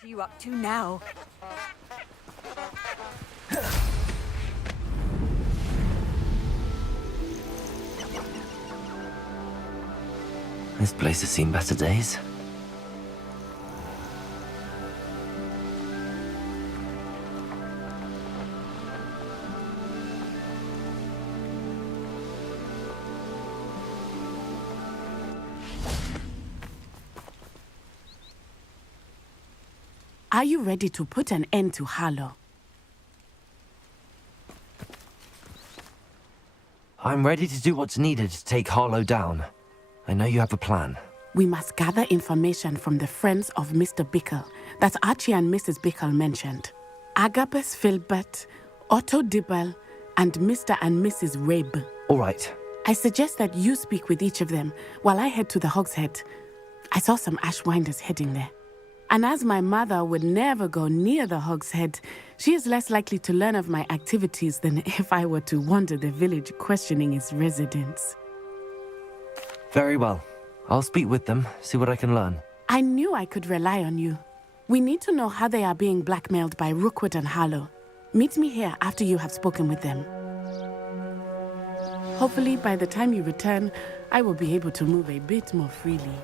What are you up to now? This place has seen better days. Are you ready to put an end to Harlow? I'm ready to do what's needed to take Harlow down. I know you have a plan. We must gather information from the friends of Mr. Bickle that Archie and Mrs. Bickle mentioned. Agabus Filbert, Otto Dibble, and Mr. and Mrs. Rabe. All right. I suggest that you speak with each of them while I head to the Hogshead. I saw some Ashwinders heading there. And as my mother would never go near the Hogshead, she is less likely to learn of my activities than if I were to wander the village questioning its residents. Very well. I'll speak with them, see what I can learn. I knew I could rely on you. We need to know how they are being blackmailed by Rookwood and Harlow. Meet me here after you have spoken with them. Hopefully, by the time you return, I will be able to move a bit more freely.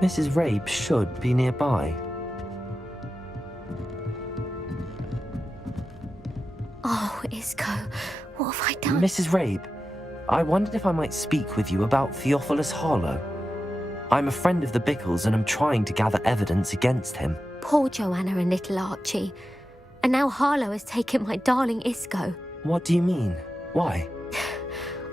Mrs. Rabe should be nearby. Oh, Isco, what have I done? Mrs. Rabe, I wondered if I might speak with you about Theophilus Harlow. I'm a friend of the Bickles and I'm trying to gather evidence against him. Poor Joanna and little Archie. And now Harlow has taken my darling Isco. What do you mean? Why?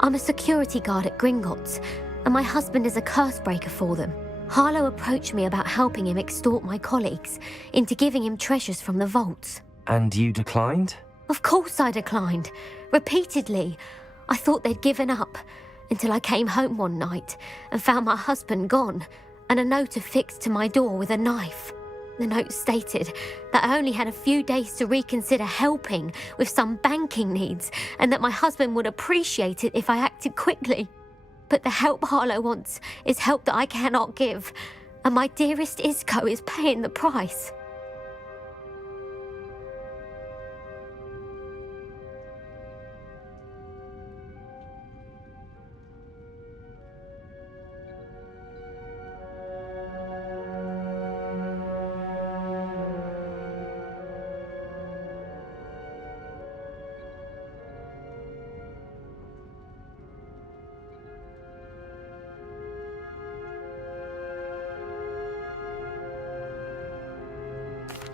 I'm a security guard at Gringotts, and my husband is a curse breaker for them. Harlow approached me about helping him extort my colleagues into giving him treasures from the vaults. And you declined? Of course I declined. Repeatedly. I thought they'd given up, until I came home one night and found my husband gone, and a note affixed to my door with a knife. The note stated that I only had a few days to reconsider helping with some banking needs, and that my husband would appreciate it if I acted quickly. But the help Harlow wants is help that I cannot give, and my dearest Isco is paying the price.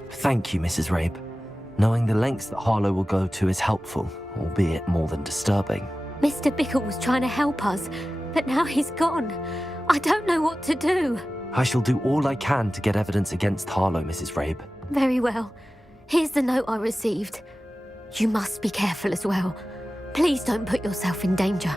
Thank you, Mrs. Rabe. Knowing the lengths that Harlow will go to is helpful, albeit more than disturbing. Mr. Bickle was trying to help us, but now he's gone. I don't know what to do. I shall do all I can to get evidence against Harlow, Mrs. Rabe. Very well. Here's the note I received. You must be careful as well. Please don't put yourself in danger.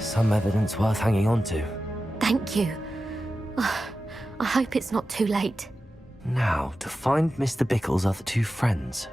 Some evidence worth hanging on to. Thank you. I hope it's not too late. Now, to find Mr. Bickle's other two friends.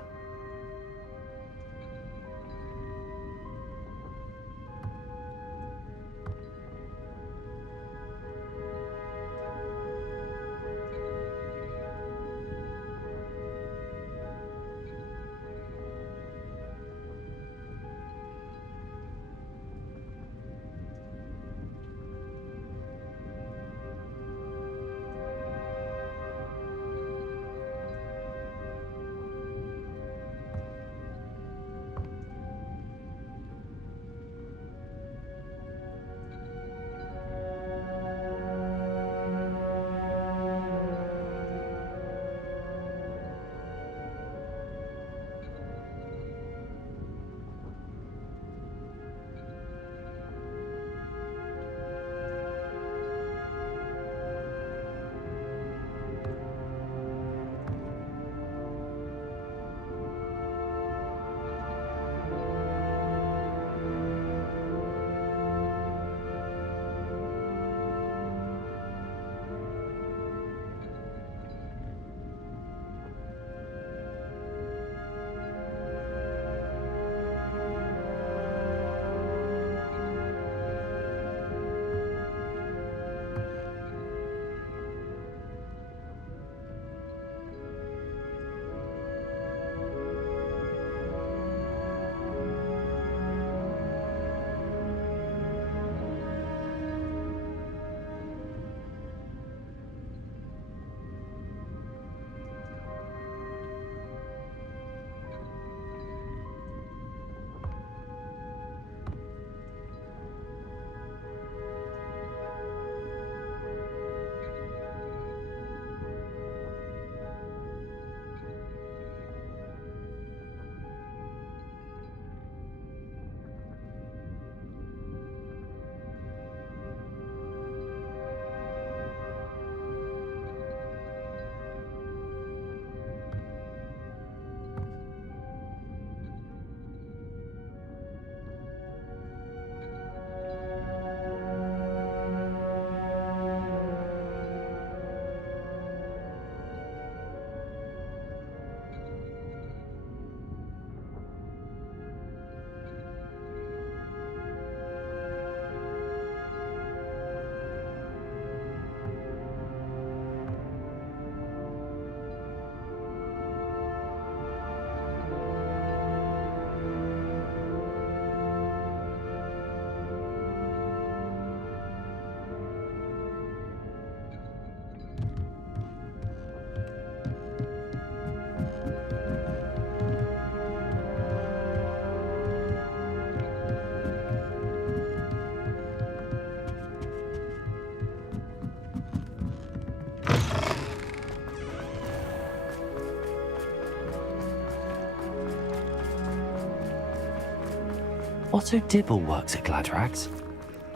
Otto Dibble works at Gladrags.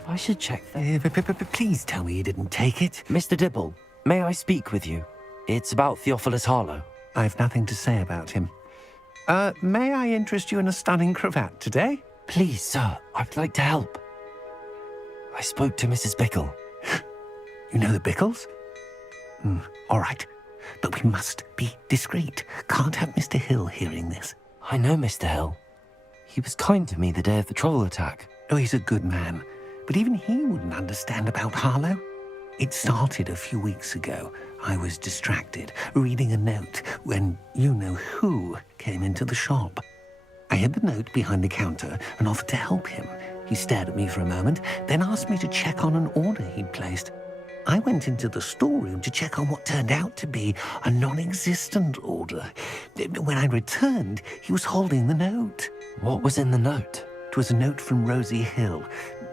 I should check that. Please tell me you didn't take it. Mr. Dibble, may I speak with you? It's about Theophilus Harlow. I've nothing to say about him. May I interest you in a stunning cravat today? Please, sir, I'd like to help. I spoke to Mrs. Bickle. You know the Bickles? All right. But we must be discreet. Can't have Mr. Hill hearing this. I know Mr. Hill. He was kind to me the day of the troll attack. Oh, he's a good man. But even he wouldn't understand about Harlow. It started a few weeks ago. I was distracted, reading a note, when you-know-who came into the shop. I hid the note behind the counter and offered to help him. He stared at me for a moment, then asked me to check on an order he'd placed. I went into the storeroom to check on what turned out to be a non-existent order. When I returned, he was holding the note. What was in the note? It was a note from Rosie Hill,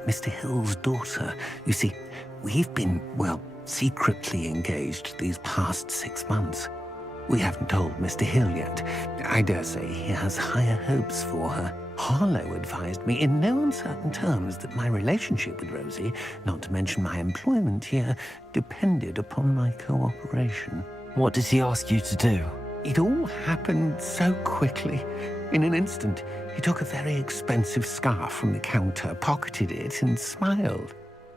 Mr. Hill's daughter. You see, we've been, secretly engaged these past 6 months. We haven't told Mr. Hill yet. I dare say he has higher hopes for her. Harlow advised me in no uncertain terms that my relationship with Rosie, not to mention my employment here, depended upon my cooperation. What did he ask you to do? It all happened so quickly. In an instant, he took a very expensive scarf from the counter, pocketed it, and smiled.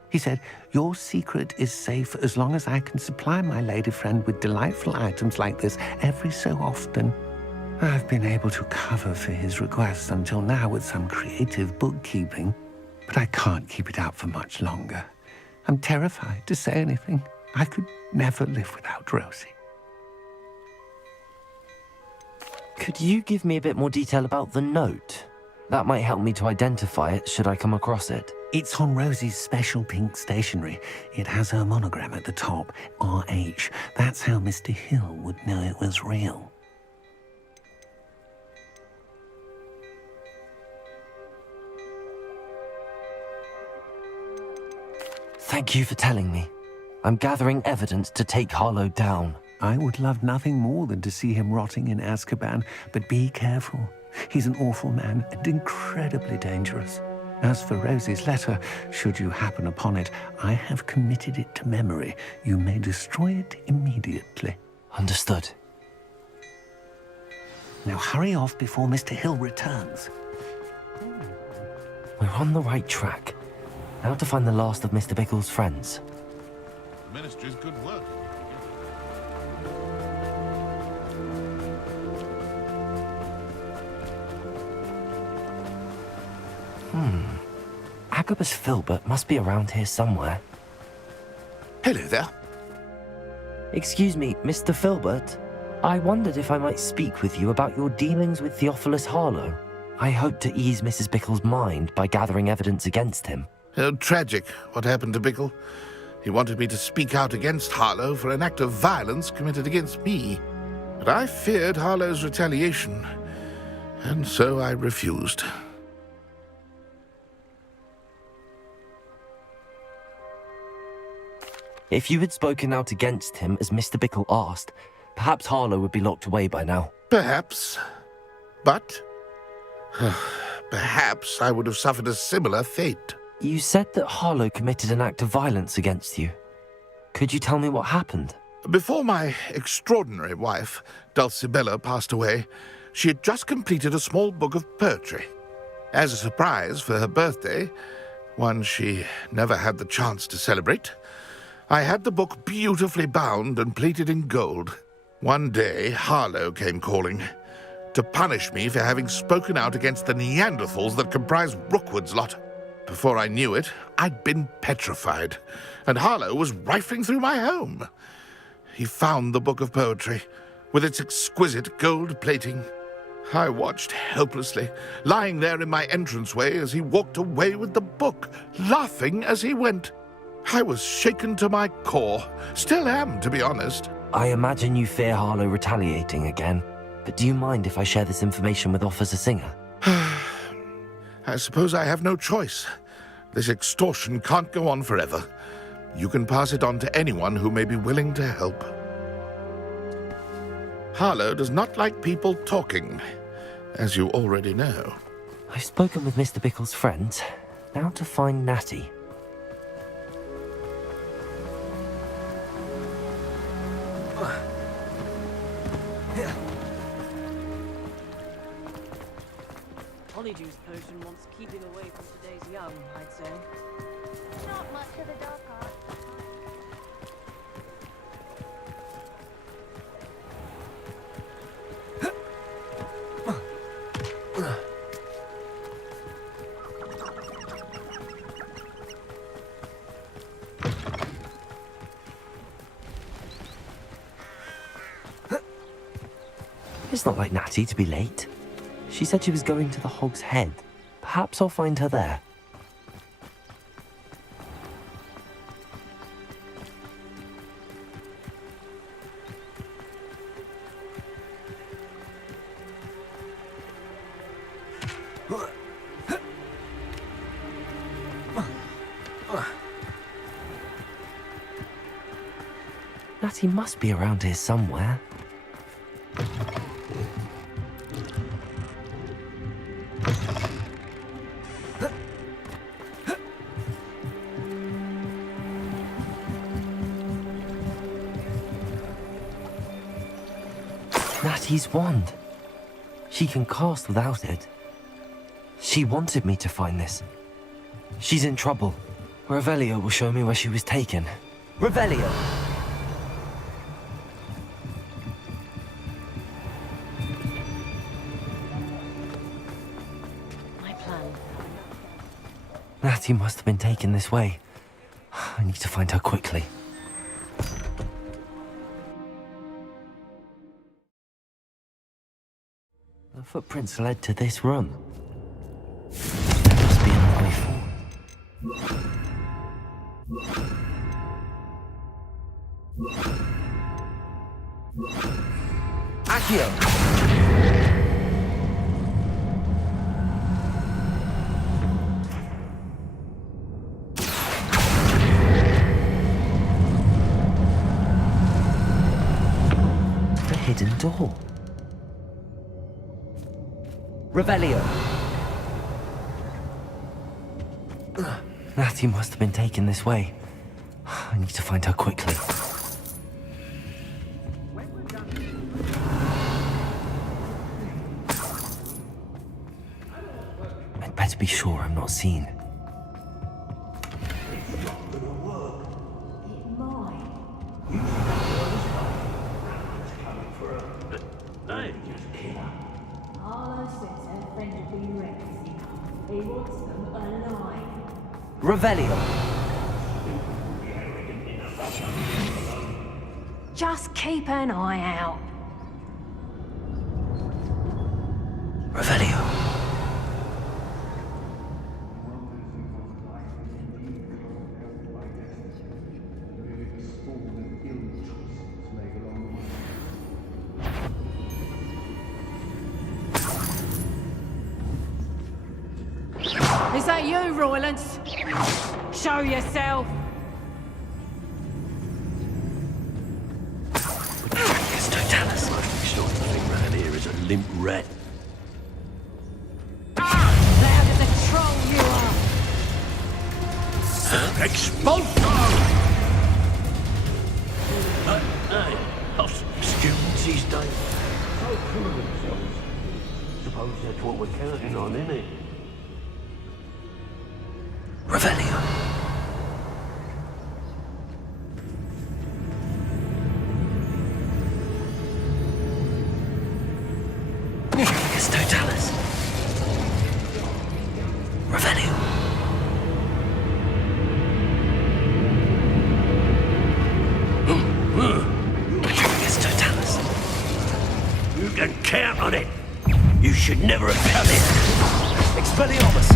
He said, "Your secret is safe as long as I can supply my lady friend with delightful items like this every so often." I've been able to cover for his requests until now with some creative bookkeeping, but I can't keep it up for much longer. I'm terrified to say anything. I could never live without Rosie. Could you give me a bit more detail about the note? That might help me to identify it should I come across it. It's on Rosie's special pink stationery. It has her monogram at the top, RH. That's how Mr. Hill would know it was real. Thank you for telling me. I'm gathering evidence to take Harlow down. I would love nothing more than to see him rotting in Azkaban, but be careful. He's an awful man and incredibly dangerous. As for Rosie's letter, should you happen upon it, I have committed it to memory. You may destroy it immediately. Understood. Now hurry off before Mr. Hill returns. We're on the right track. Now to find the last of Mr. Bickle's friends. The Ministry's good work. Agabus Filbert must be around here somewhere. Hello there. Excuse me, Mr. Filbert. I wondered if I might speak with you about your dealings with Theophilus Harlow. I hope to ease Mrs. Bickle's mind by gathering evidence against him. Tragic, what happened to Bickle. He wanted me to speak out against Harlow for an act of violence committed against me. But I feared Harlow's retaliation, and so I refused. If you had spoken out against him as Mr. Bickle asked, perhaps Harlow would be locked away by now. Perhaps. But perhaps I would have suffered a similar fate. You said that Harlow committed an act of violence against you. Could you tell me what happened? Before my extraordinary wife, Dulcibella, passed away, she had just completed a small book of poetry. As a surprise for her birthday, one she never had the chance to celebrate, I had the book beautifully bound and plated in gold. One day, Harlow came calling to punish me for having spoken out against the Neanderthals that comprise Rookwood's lot. Before I knew it, I'd been petrified, and Harlow was rifling through my home. He found the book of poetry, with its exquisite gold plating. I watched helplessly, lying there in my entranceway as he walked away with the book, laughing as he went. I was shaken to my core. Still am, to be honest. I imagine you fear Harlow retaliating again, but do you mind if I share this information with Officer Singer? I suppose I have no choice. This extortion can't go on forever. You can pass it on to anyone who may be willing to help. Harlow does not like people talking, as you already know. I've spoken with Mr. Bickle's friends. Now to find Natty. Honeydew potion wants keeping away from today's young, I'd say. Not much of the dark art. It's not like Natty to be late. She said she was going to the Hog's Head. Perhaps I'll find her there. Natty must be around here somewhere. Natty's wand. She can cast without it. She wanted me to find this. She's in trouble. Revelio will show me where she was taken. Revelio! My plan. Natty must have been taken this way. I need to find her quickly. The footprints led to this room. There must be another way forward. Accio! The hidden door. Revelio. Natty must have been taken this way. I need to find her quickly. I'd better be sure I'm not seen. Revelio. Just keep an eye out. Revelio. Is that you, Roylance? Show yourself! It's Totalis. Sort of thing round here is a limp rat. Loud as a troll you are! Expulso! Hey, lots of students these days. So full of themselves. Suppose that's what we're counting on, isn't it? Revelio. It's Totalis. Revelio. It's Totalis. You can count on it. You should never have come here. Expelliarmus.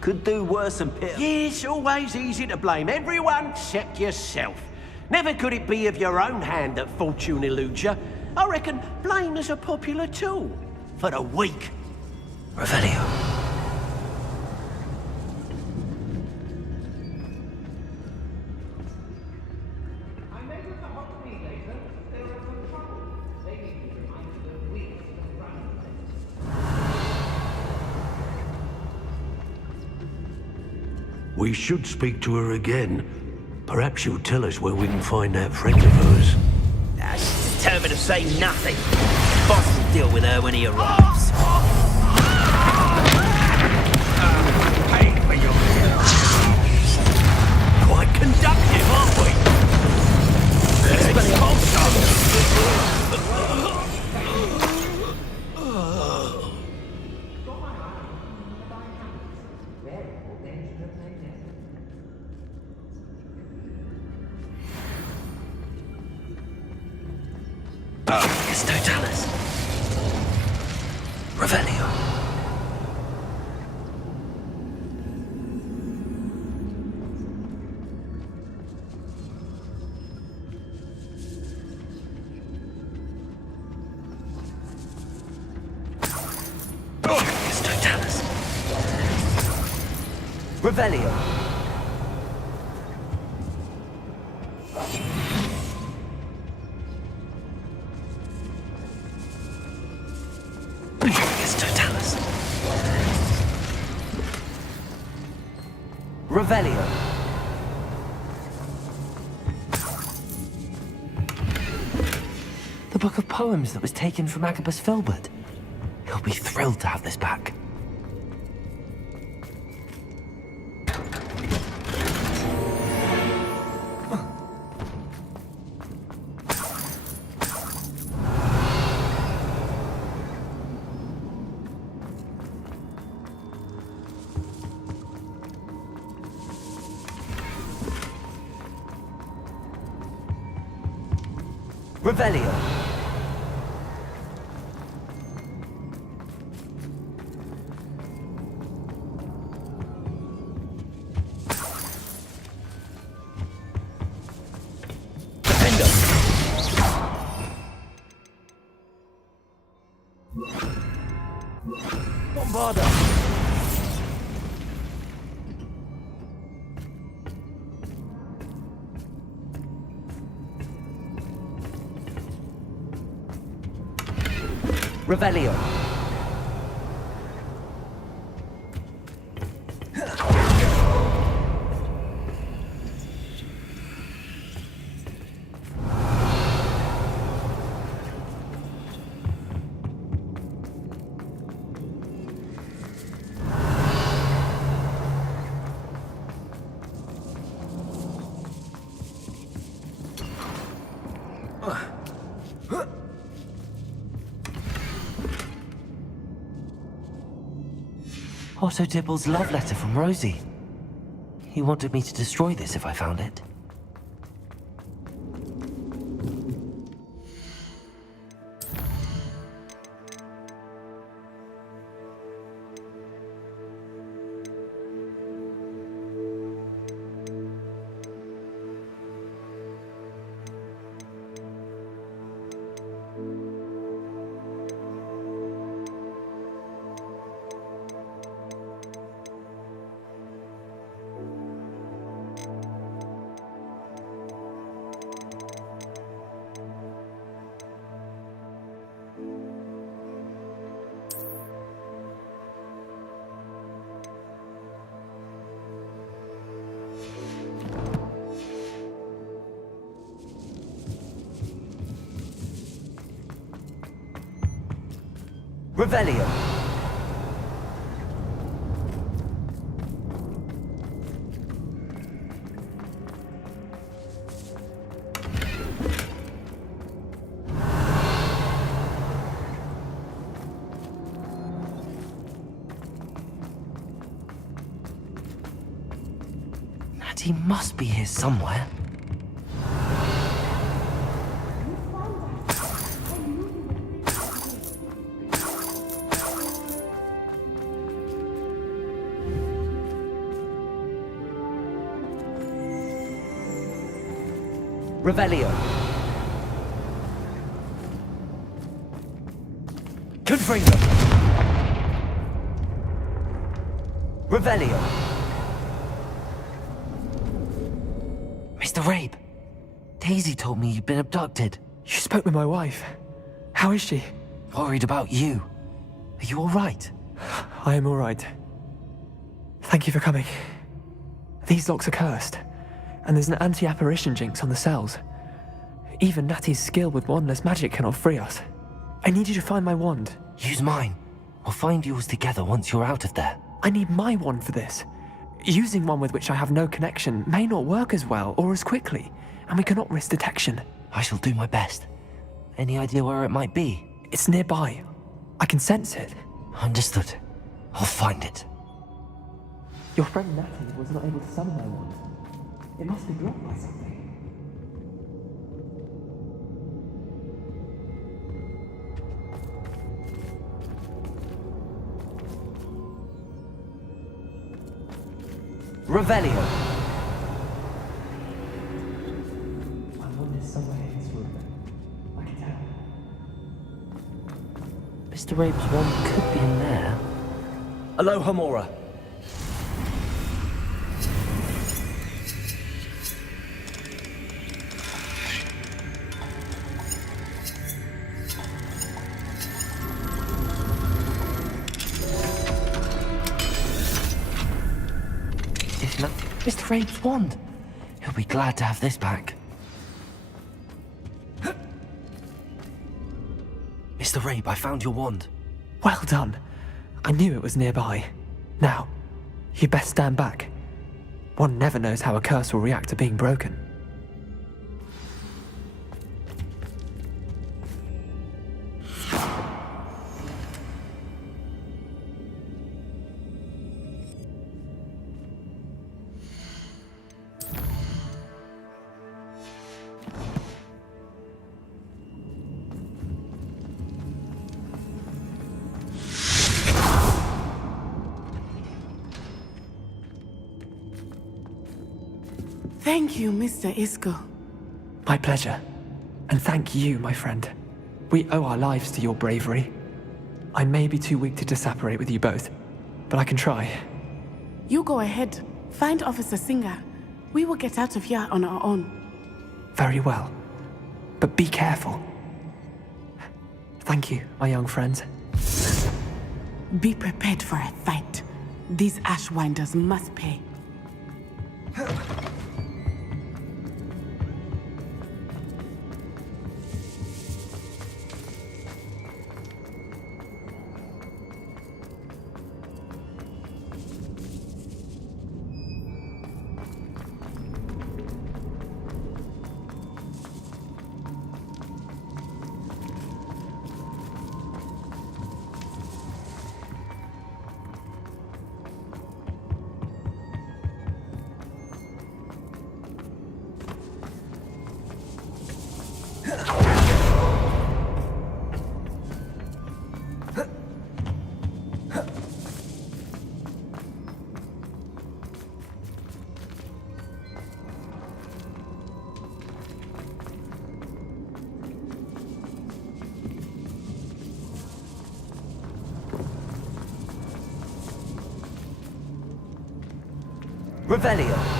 Could do worse than Peter. Yeah, it's always easy to blame everyone except yourself. Never could it be of your own hand that fortune eludes you. I reckon blame is a popular tool for the weak. Revelio. We should speak to her again. Perhaps she'll tell us where we can find that friend of hers. She's determined to say nothing. Boss will deal with her when he arrives. Quite conductive, aren't we? It's Totalis. Revelio. It's Totalis. Revelio. It's Totalis. Revelio. The book of poems that was taken from Agabus Filbert. He'll be thrilled to have this back. Revelio. Defender. Bombarda. Revelio. Otto Dibble's love letter from Rosie. He wanted me to destroy this if I found it. Revelio. Natty must be here somewhere. Revelio. Confringo. Revelio. Mr. Rabe, Daisy told me you'd been abducted. You spoke with my wife. How is she? Worried about you. Are you all right? I am all right. Thank you for coming. These locks are cursed, and there's an anti-apparition jinx on the cells. Even Natty's skill with wandless magic cannot free us. I need you to find my wand. Use mine. We'll find yours together once you're out of there. I need my wand for this. Using one with which I have no connection may not work as well or as quickly, and we cannot risk detection. I shall do my best. Any idea where it might be? It's nearby. I can sense it. Understood. I'll find it. Your friend Natty was not able to summon my wand. It must be blocked by something. Revelio. My wand is somewhere in this room. I can tell. Mr. Rabe's wand could be in there. Aloha Mora. Mr. Rabe's wand. He'll be glad to have this back. Mr. Rabe, I found your wand. Well done. I knew it was nearby. Now, you best stand back. One never knows how a curse will react to being broken. Thank you, Mr. Isco. My pleasure. And thank you, my friend. We owe our lives to your bravery. I may be too weak to disapparate with you both, but I can try. You go ahead. Find Officer Singer. We will get out of here on our own. Very well. But be careful. Thank you, my young friends. Be prepared for a fight. These Ashwinders must pay. Revelio.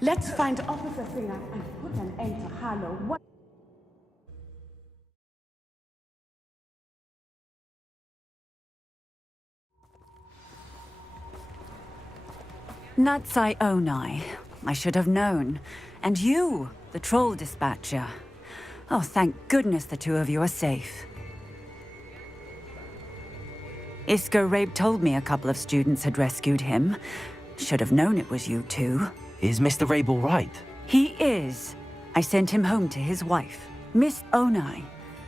Let's find Officer Singer and put an end to Harlow. What? Natsai Onai. I should have known. And you, the troll dispatcher. Oh, thank goodness the two of you are safe. Isco Rabe told me a couple of students had rescued him. Should have known it was you two. Is Mr. Rabe all right? He is. I sent him home to his wife. Miss Onai,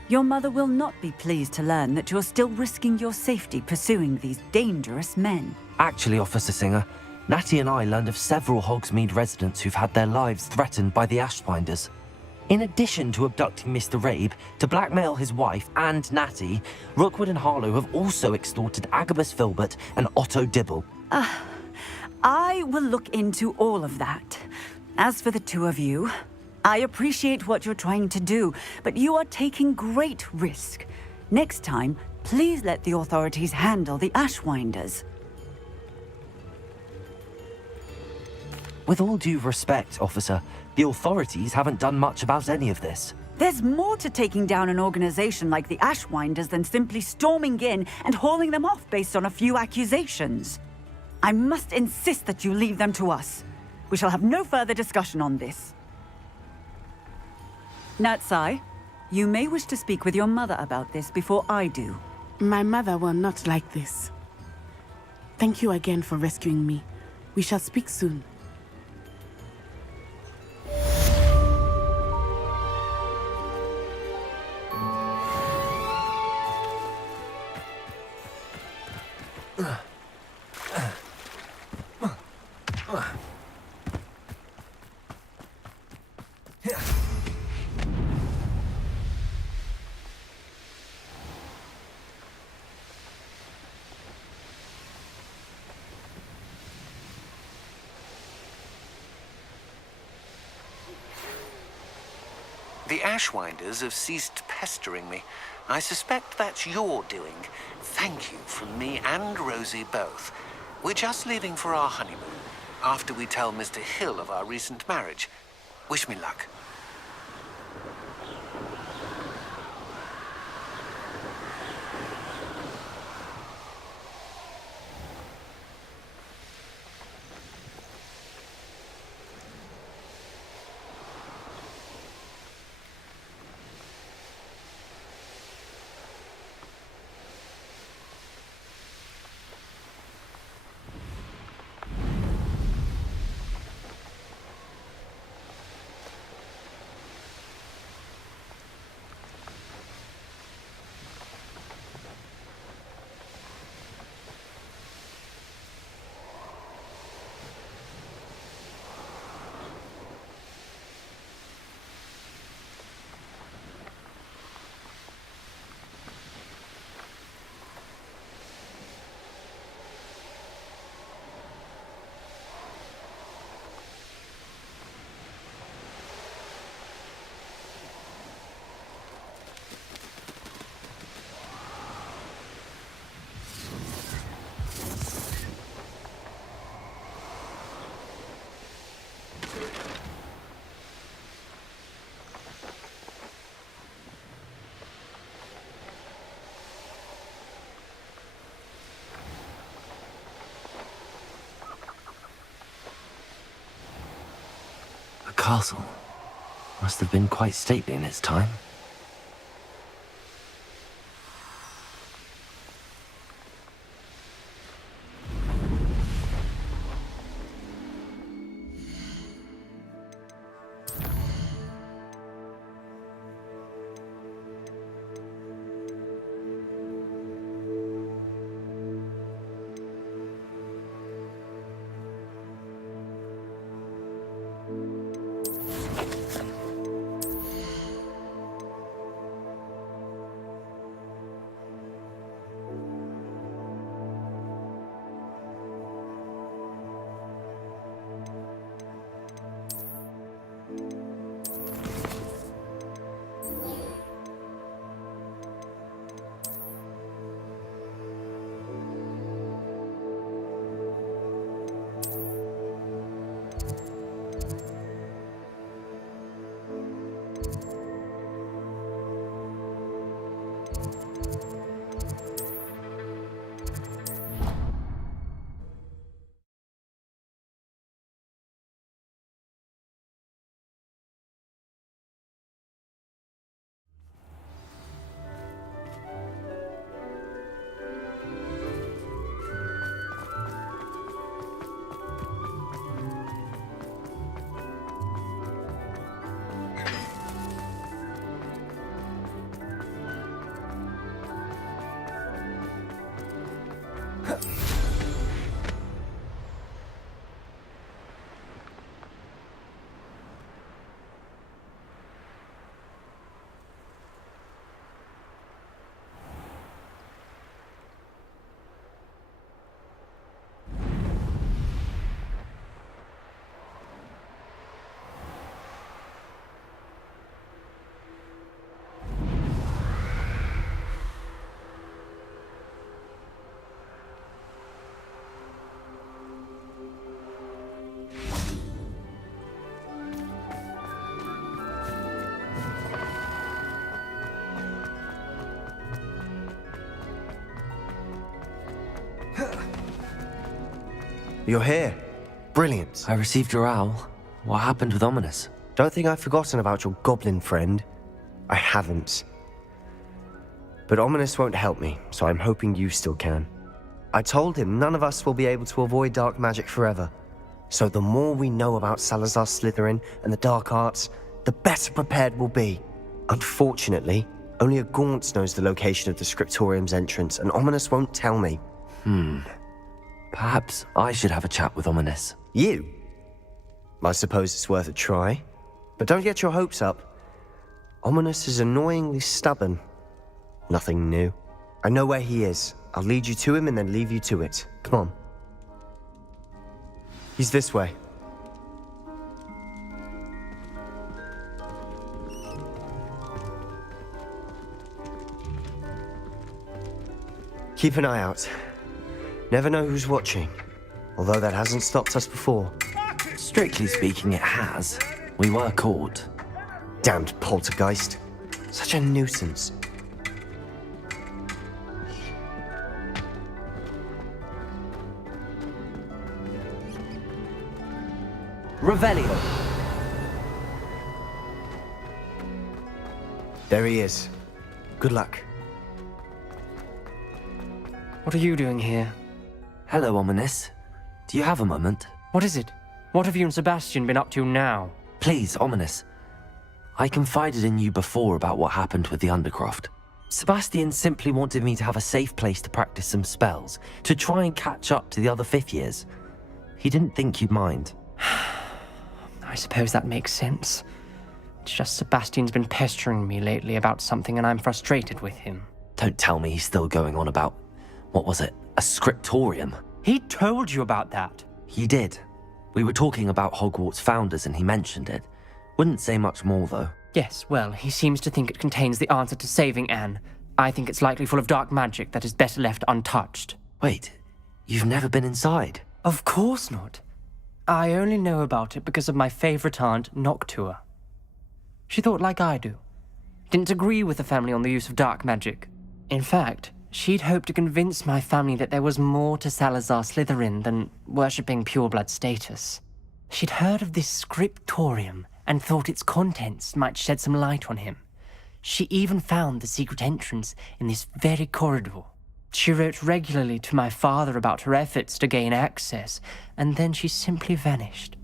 your mother will not be pleased to learn that you're still risking your safety pursuing these dangerous men. Actually, Officer Singer, Natty and I learned of several Hogsmeade residents who've had their lives threatened by the Ashwinders. In addition to abducting Mr. Rabe to blackmail his wife and Natty, Rookwood and Harlow have also extorted Agabus Filbert and Otto Dibble. I will look into all of that. As for the two of you, I appreciate what you're trying to do, but you are taking great risk. Next time, please let the authorities handle the Ashwinders. With all due respect, officer, the authorities haven't done much about any of this. There's more to taking down an organization like the Ashwinders than simply storming in and hauling them off based on a few accusations. I must insist that you leave them to us. We shall have no further discussion on this. Natsai, you may wish to speak with your mother about this before I do. My mother will not like this. Thank you again for rescuing me. We shall speak soon. The Ashwinders have ceased pestering me. I suspect that's your doing. Thank you from me and Rosie both. We're just leaving for our honeymoon, after we tell Mr. Hill of our recent marriage. Wish me luck. The castle must have been quite stately in its time. You're here. Brilliant. I received your owl. What happened with Ominous? Don't think I've forgotten about your goblin friend. I haven't. But Ominous won't help me, so I'm hoping you still can. I told him none of us will be able to avoid dark magic forever. So the more we know about Salazar Slytherin and the dark arts, the better prepared we'll be. Unfortunately, only a Gaunt knows the location of the Scriptorium's entrance, and Ominous won't tell me. Perhaps I should have a chat with Ominous. You? I suppose it's worth a try. But don't get your hopes up. Ominous is annoyingly stubborn. Nothing new. I know where he is. I'll lead you to him and then leave you to it. Come on. He's this way. Keep an eye out. Never know who's watching. Although that hasn't stopped us before. Strictly speaking, it has. We were caught. Damned poltergeist. Such a nuisance. Revelio. There he is. Good luck. What are you doing here? Hello, Ominous. Do you have a moment? What is it? What have you and Sebastian been up to now? Please, Ominous. I confided in you before about what happened with the Undercroft. Sebastian simply wanted me to have a safe place to practice some spells, to try and catch up to the other fifth years. He didn't think you'd mind. I suppose that makes sense. It's just Sebastian's been pestering me lately about something and I'm frustrated with him. Don't tell me he's still going on about, what was it, a scriptorium? He told you about that. He did. We were talking about Hogwarts founders and he mentioned it. Wouldn't say much more though. Yes, well, he seems to think it contains the answer to saving Anne. I think it's likely full of dark magic that is better left untouched. Wait, you've never been inside? Of course not. I only know about it because of my favorite aunt, Noctua. She thought like I do. Didn't agree with the family on the use of dark magic. In fact, she'd hoped to convince my family that there was more to Salazar Slytherin than worshipping pureblood status. She'd heard of this scriptorium and thought its contents might shed some light on him. She even found the secret entrance in this very corridor. She wrote regularly to my father about her efforts to gain access, and then she simply vanished.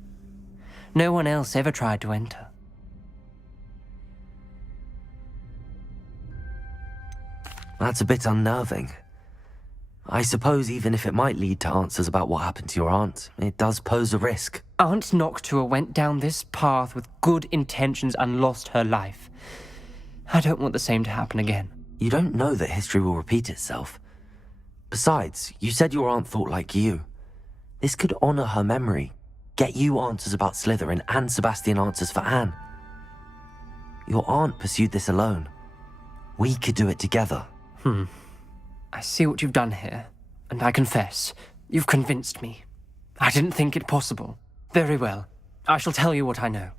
No one else ever tried to enter. That's a bit unnerving. I suppose even if it might lead to answers about what happened to your aunt, it does pose a risk. Aunt Noctua went down this path with good intentions and lost her life. I don't want the same to happen again. You don't know that history will repeat itself. Besides, you said your aunt thought like you. This could honor her memory, get you answers about Slytherin and Sebastian answers for Anne. Your aunt pursued this alone. We could do it together. I see what you've done here, and I confess, you've convinced me. I didn't think it possible. Very well. I shall tell you what I know.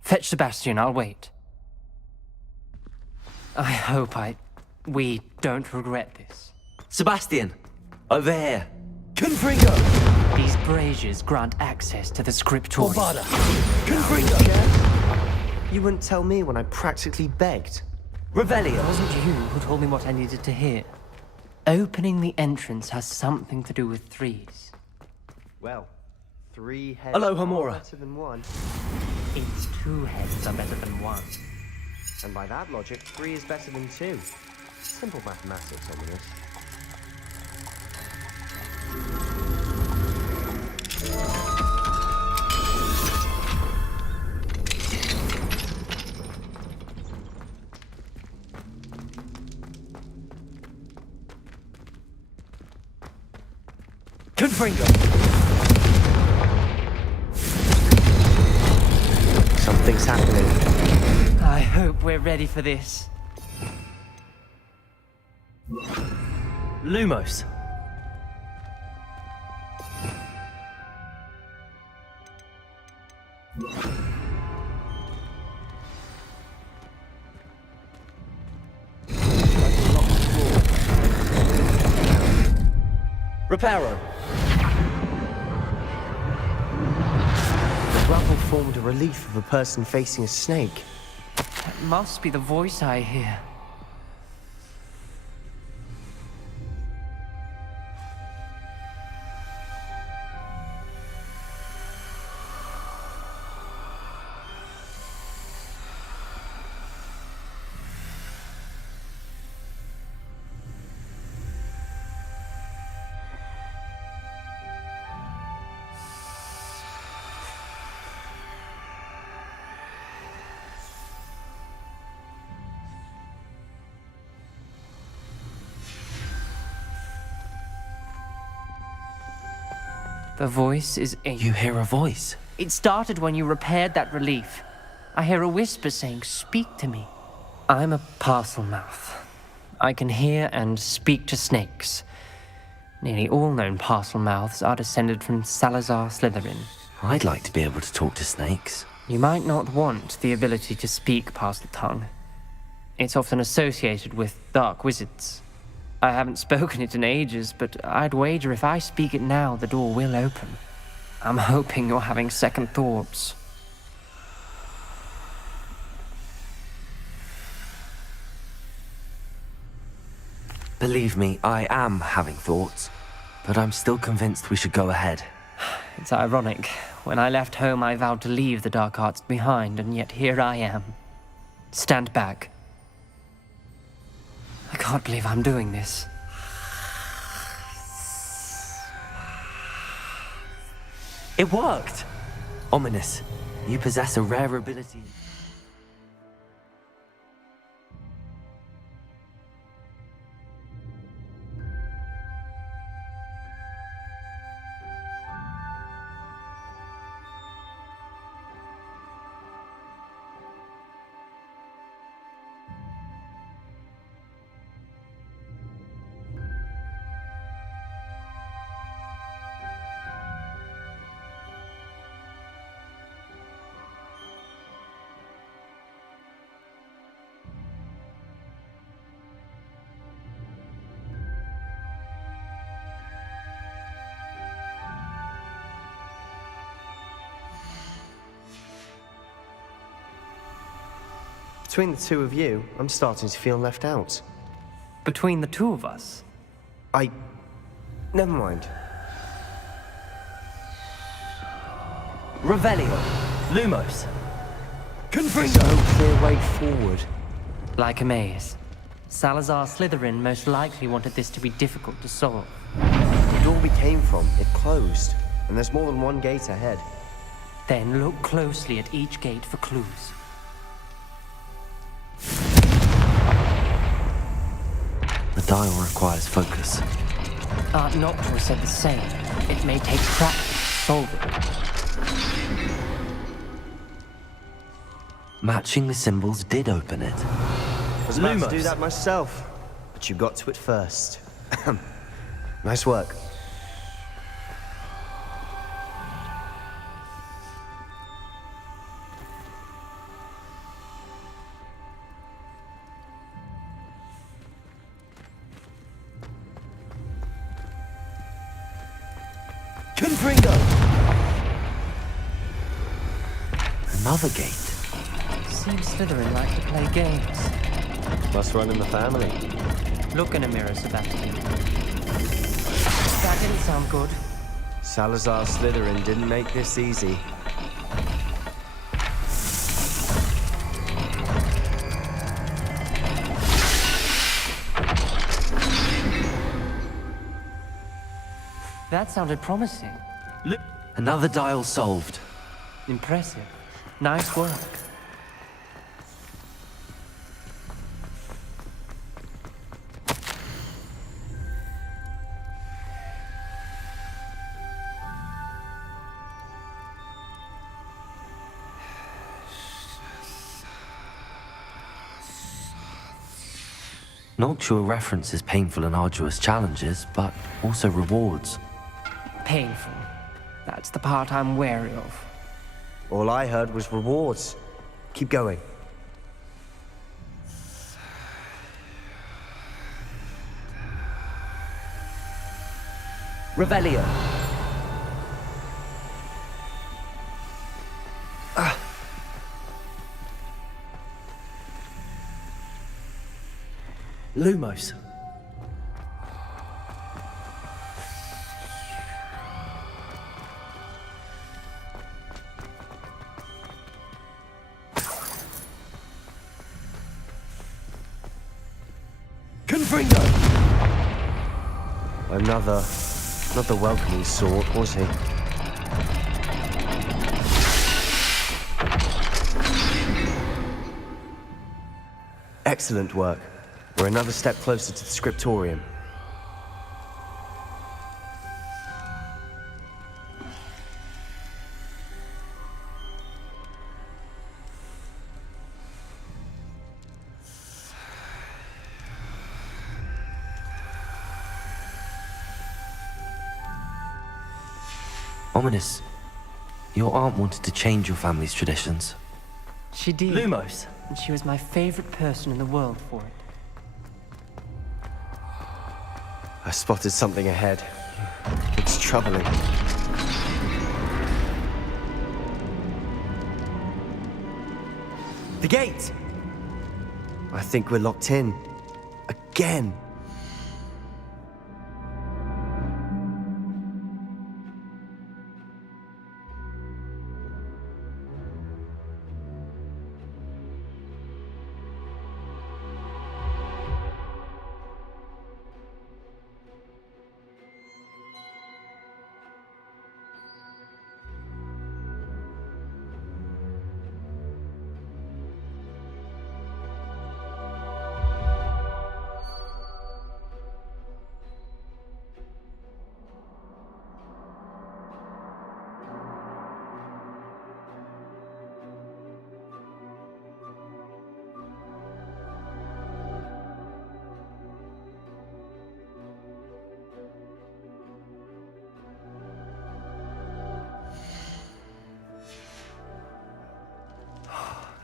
Fetch Sebastian, I'll wait. I hope we don't regret this. Sebastian! Over here! Confringo! These braziers grant access to the scriptorium. Confringo! You wouldn't tell me when I practically begged. Revelio! It wasn't you who told me what I needed to hear. Opening the entrance has something to do with threes. Well, 3 heads Aloha, are Mora. better than 1. It's 2 heads are better than 1. And by that logic, 3 is better than 2. Simple mathematics, Ominous. Confringo! Something's happening. I hope we're ready for this. Lumos! Reparo! formed a relief of a person facing a snake. That must be the voice I hear. The voice is in... You hear a voice? It started when you repaired that relief. I hear a whisper saying, "Speak to me." I'm a parcel mouth. I can hear and speak to snakes. Nearly all known parcel mouths are descended from Salazar Slytherin. I'd like to be able to talk to snakes. You might not want the ability to speak parcel tongue. It's often associated with dark wizards. I haven't spoken it in ages, but I'd wager if I speak it now, the door will open. I'm hoping you're having second thoughts. Believe me, I am having thoughts, but I'm still convinced we should go ahead. It's ironic. When I left home, I vowed to leave the dark arts behind, and yet here I am. Stand back. I can't believe I'm doing this. It worked! Ominous, you possess a rare ability. Between the two of you, I'm starting to feel left out. Between the two of us? Never mind. Revelio! Lumos! Confringo! No clear way forward. Like a maze. Salazar Slytherin most likely wanted this to be difficult to solve. The door we came from, it closed. And there's more than one gate ahead. Then look closely at each gate for clues. The dial requires focus. Art Noctua said the same. It may take practice to solve it. Matching the symbols did open it. I was about to do that myself, but you got to it first. Nice work. Confringo! Another gate. Seems Slytherin like to play games. Must run in the family. Look in a mirror, Sebastian. That didn't sound good. Salazar Slytherin didn't make this easy. That sounded promising. Another dial solved. Impressive. Nice work. Noctua references painful and arduous challenges, but also rewards. Painful. That's the part I'm wary of. All I heard was rewards. Keep going. Revelio. Lumos. Confringo! Another welcoming sort, was he? Excellent work. We're another step closer to the scriptorium. Ominous. Your aunt wanted to change your family's traditions. She did. Lumos. And she was my favorite person in the world for it. I spotted something ahead. It's troubling. The gate! I think we're locked in. Again.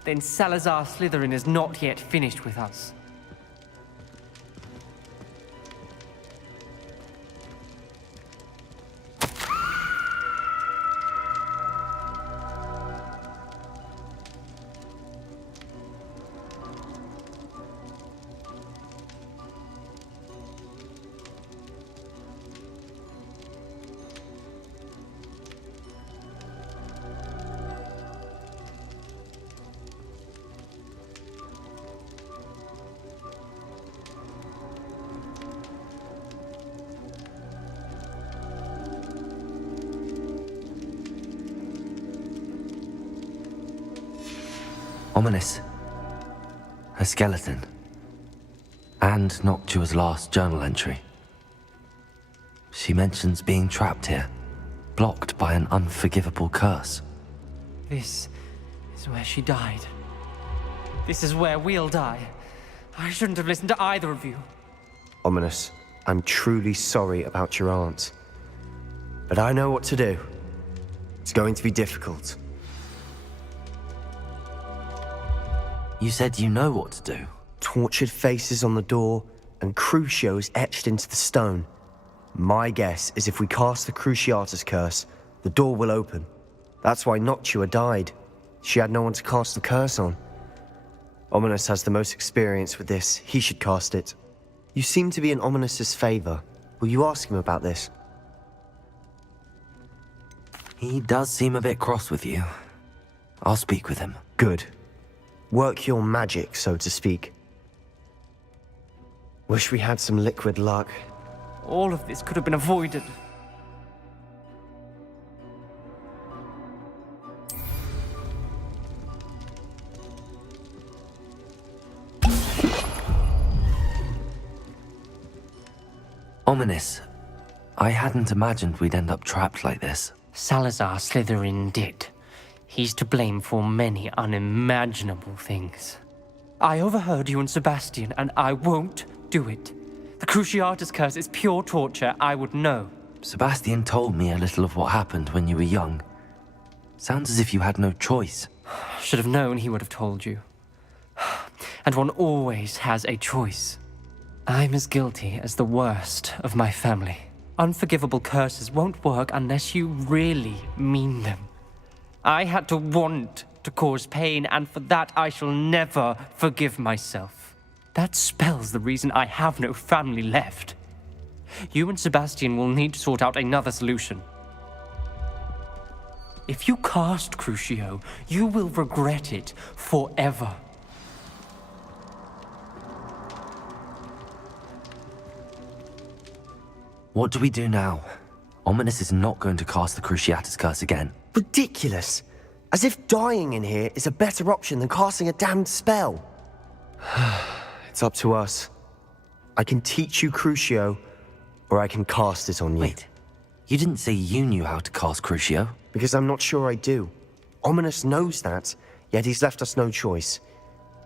Then Salazar Slytherin is not yet finished with us. Ominous. A skeleton. And Noctua's last journal entry. She mentions being trapped here, blocked by an unforgivable curse. This is where she died. This is where we'll die. I shouldn't have listened to either of you. Ominous, I'm truly sorry about your aunt. But I know what to do. It's going to be difficult. You said you know what to do. Tortured faces on the door and Crucios etched into the stone. My guess is if we cast the Cruciatus curse, the door will open. That's why Noctua died. She had no one to cast the curse on. Ominous has the most experience with this. He should cast it. You seem to be in Ominous's favor. Will you ask him about this? He does seem a bit cross with you. I'll speak with him. Good. Work your magic, so to speak. Wish we had some liquid luck. All of this could have been avoided. Ominous. I hadn't imagined we'd end up trapped like this. Salazar Slytherin did. He's to blame for many unimaginable things. I overheard you and Sebastian, and I won't do it. The Cruciatus curse is pure torture. I would know. Sebastian told me a little of what happened when you were young. Sounds as if you had no choice. Should have known he would have told you. And one always has a choice. I'm as guilty as the worst of my family. Unforgivable curses won't work unless you really mean them. I had to want to cause pain, and for that I shall never forgive myself. That spell's the reason I have no family left. You and Sebastian will need to sort out another solution. If you cast Crucio, you will regret it forever. What do we do now? Ominous is not going to cast the Cruciatus Curse again. Ridiculous! As if dying in here is a better option than casting a damned spell. It's up to us. I can teach you Crucio, or I can cast it on you. Wait, you didn't say you knew how to cast Crucio? Because I'm not sure I do. Ominous knows that, yet he's left us no choice.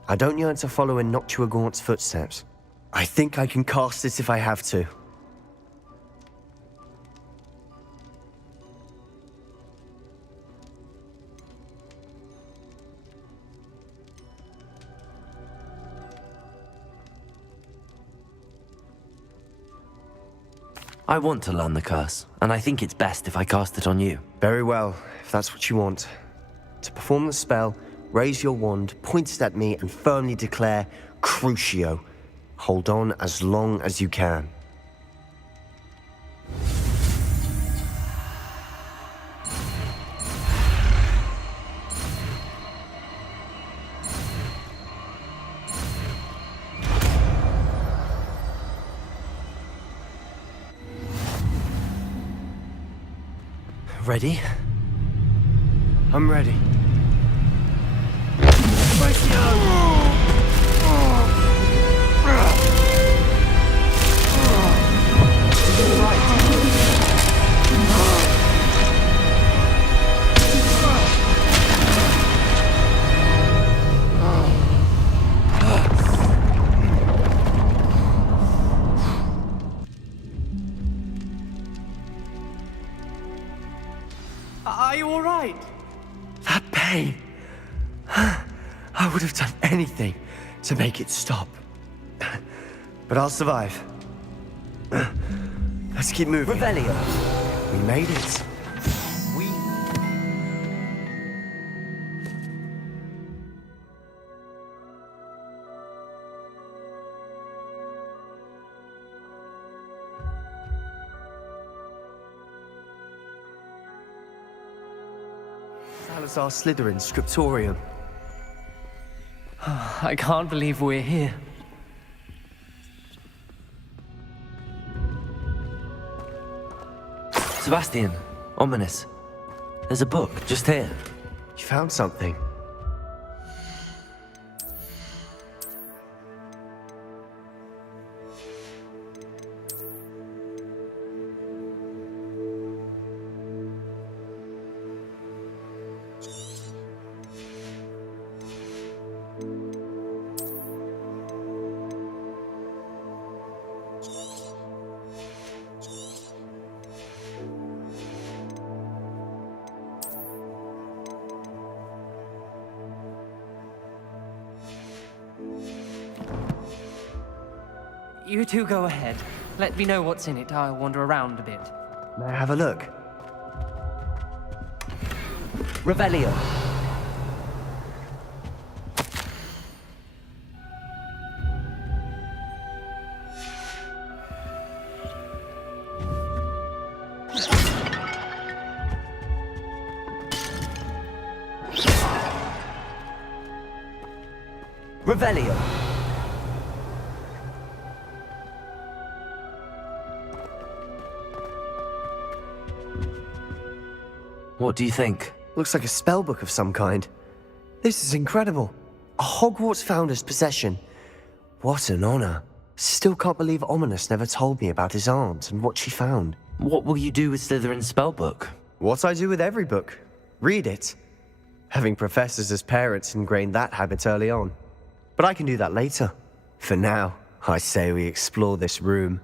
I don't yearn to follow in Noctua Gaunt's footsteps. I think I can cast it if I have to. I want to learn the curse, and I think it's best if I cast it on you. Very well, if that's what you want. To perform the spell, raise your wand, point it at me, and firmly declare Crucio. Hold on as long as you can. Ready? I'm ready. Are you all right? That pain. I would have done anything to make it stop. But I'll survive. Let's keep moving. Revelio. We made it. Salazar Slytherin Scriptorium. I can't believe we're here. Sebastian, Ominous. There's a book just here. You found something. You two go ahead. Let me know what's in it. I'll wander around a bit. May I have a look? Revelio. Revelio. What do you think? Looks like a spellbook of some kind. This is incredible. A Hogwarts founder's possession. What an honor. Still can't believe Ominous never told me about his aunt and what she found. What will you do with Slytherin's spellbook? What I do with every book. Read it. Having professors as parents ingrained that habit early on. But I can do that later. For now, I say we explore this room.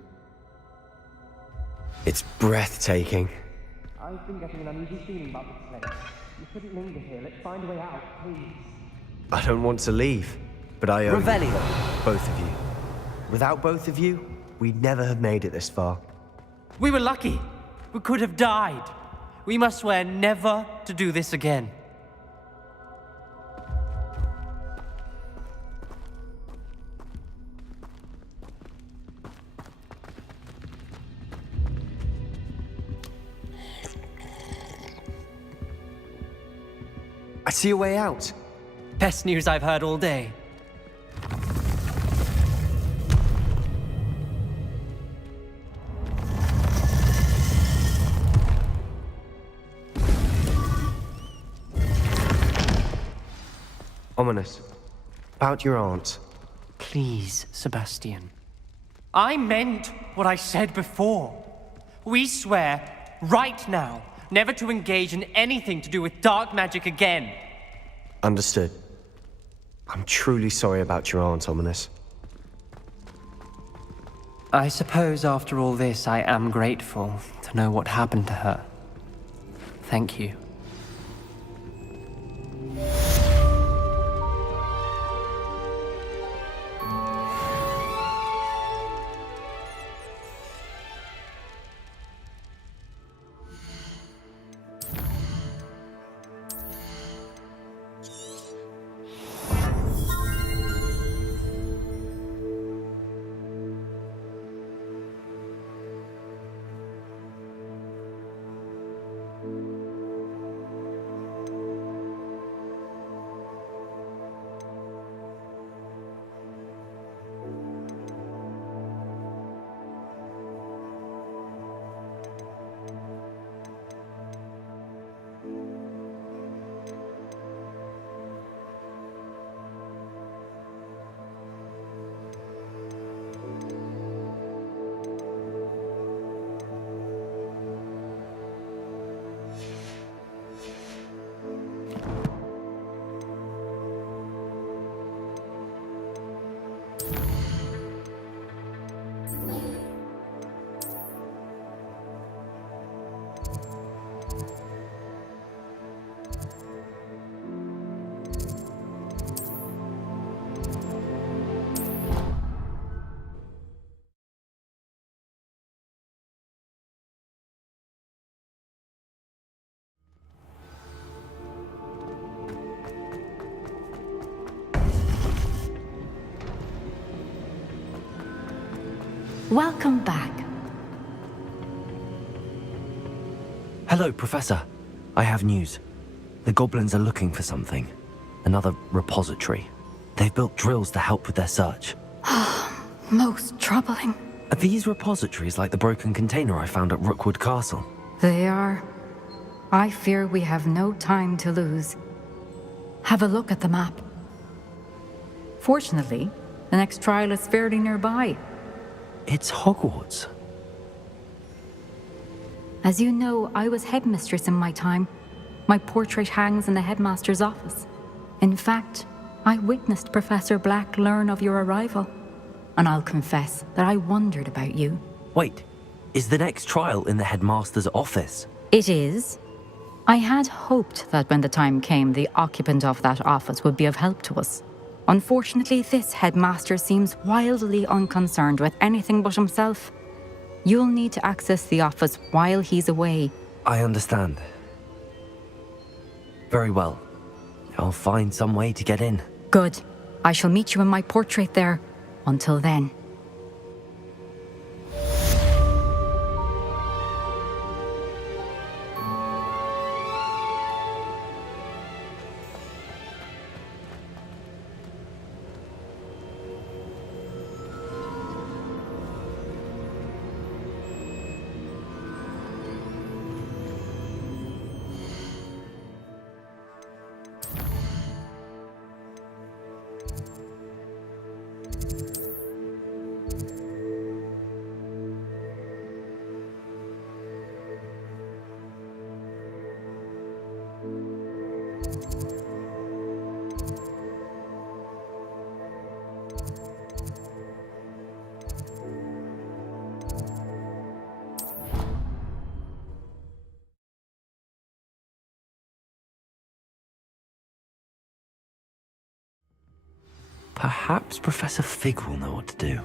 It's breathtaking. I've been getting an uneasy feeling about this place. You shouldn't linger here. Let's find a way out, please. I don't want to leave, but I owe Revelio. both of you. Without both of you, we'd never have made it this far. We were lucky. We could have died. We must swear never to do this again. See a way out. Best news I've heard all day. Ominous. About your aunt. Please, Sebastian. I meant what I said before. We swear, right now, never to engage in anything to do with dark magic again. Understood. I'm truly sorry about your aunt, Ominous. I suppose after all this, I am grateful to know what happened to her. Thank you. Welcome back. Hello, Professor. I have news. The goblins are looking for something. Another repository. They've built drills to help with their search. Most troubling. Are these repositories like the broken container I found at Rookwood Castle? They are. I fear we have no time to lose. Have a look at the map. Fortunately, the next trial is fairly nearby. It's Hogwarts. As you know, I was headmistress in my time. My portrait hangs in the headmaster's office. In fact, I witnessed Professor Black learn of your arrival. And I'll confess that I wondered about you. Wait, is the next trial in the headmaster's office? It is. I had hoped that when the time came, the occupant of that office would be of help to us. Unfortunately, this headmaster seems wildly unconcerned with anything but himself. You'll need to access the office while he's away. I understand. Very well. I'll find some way to get in. Good. I shall meet you in my portrait there. Until then. Perhaps Professor Fig will know what to do.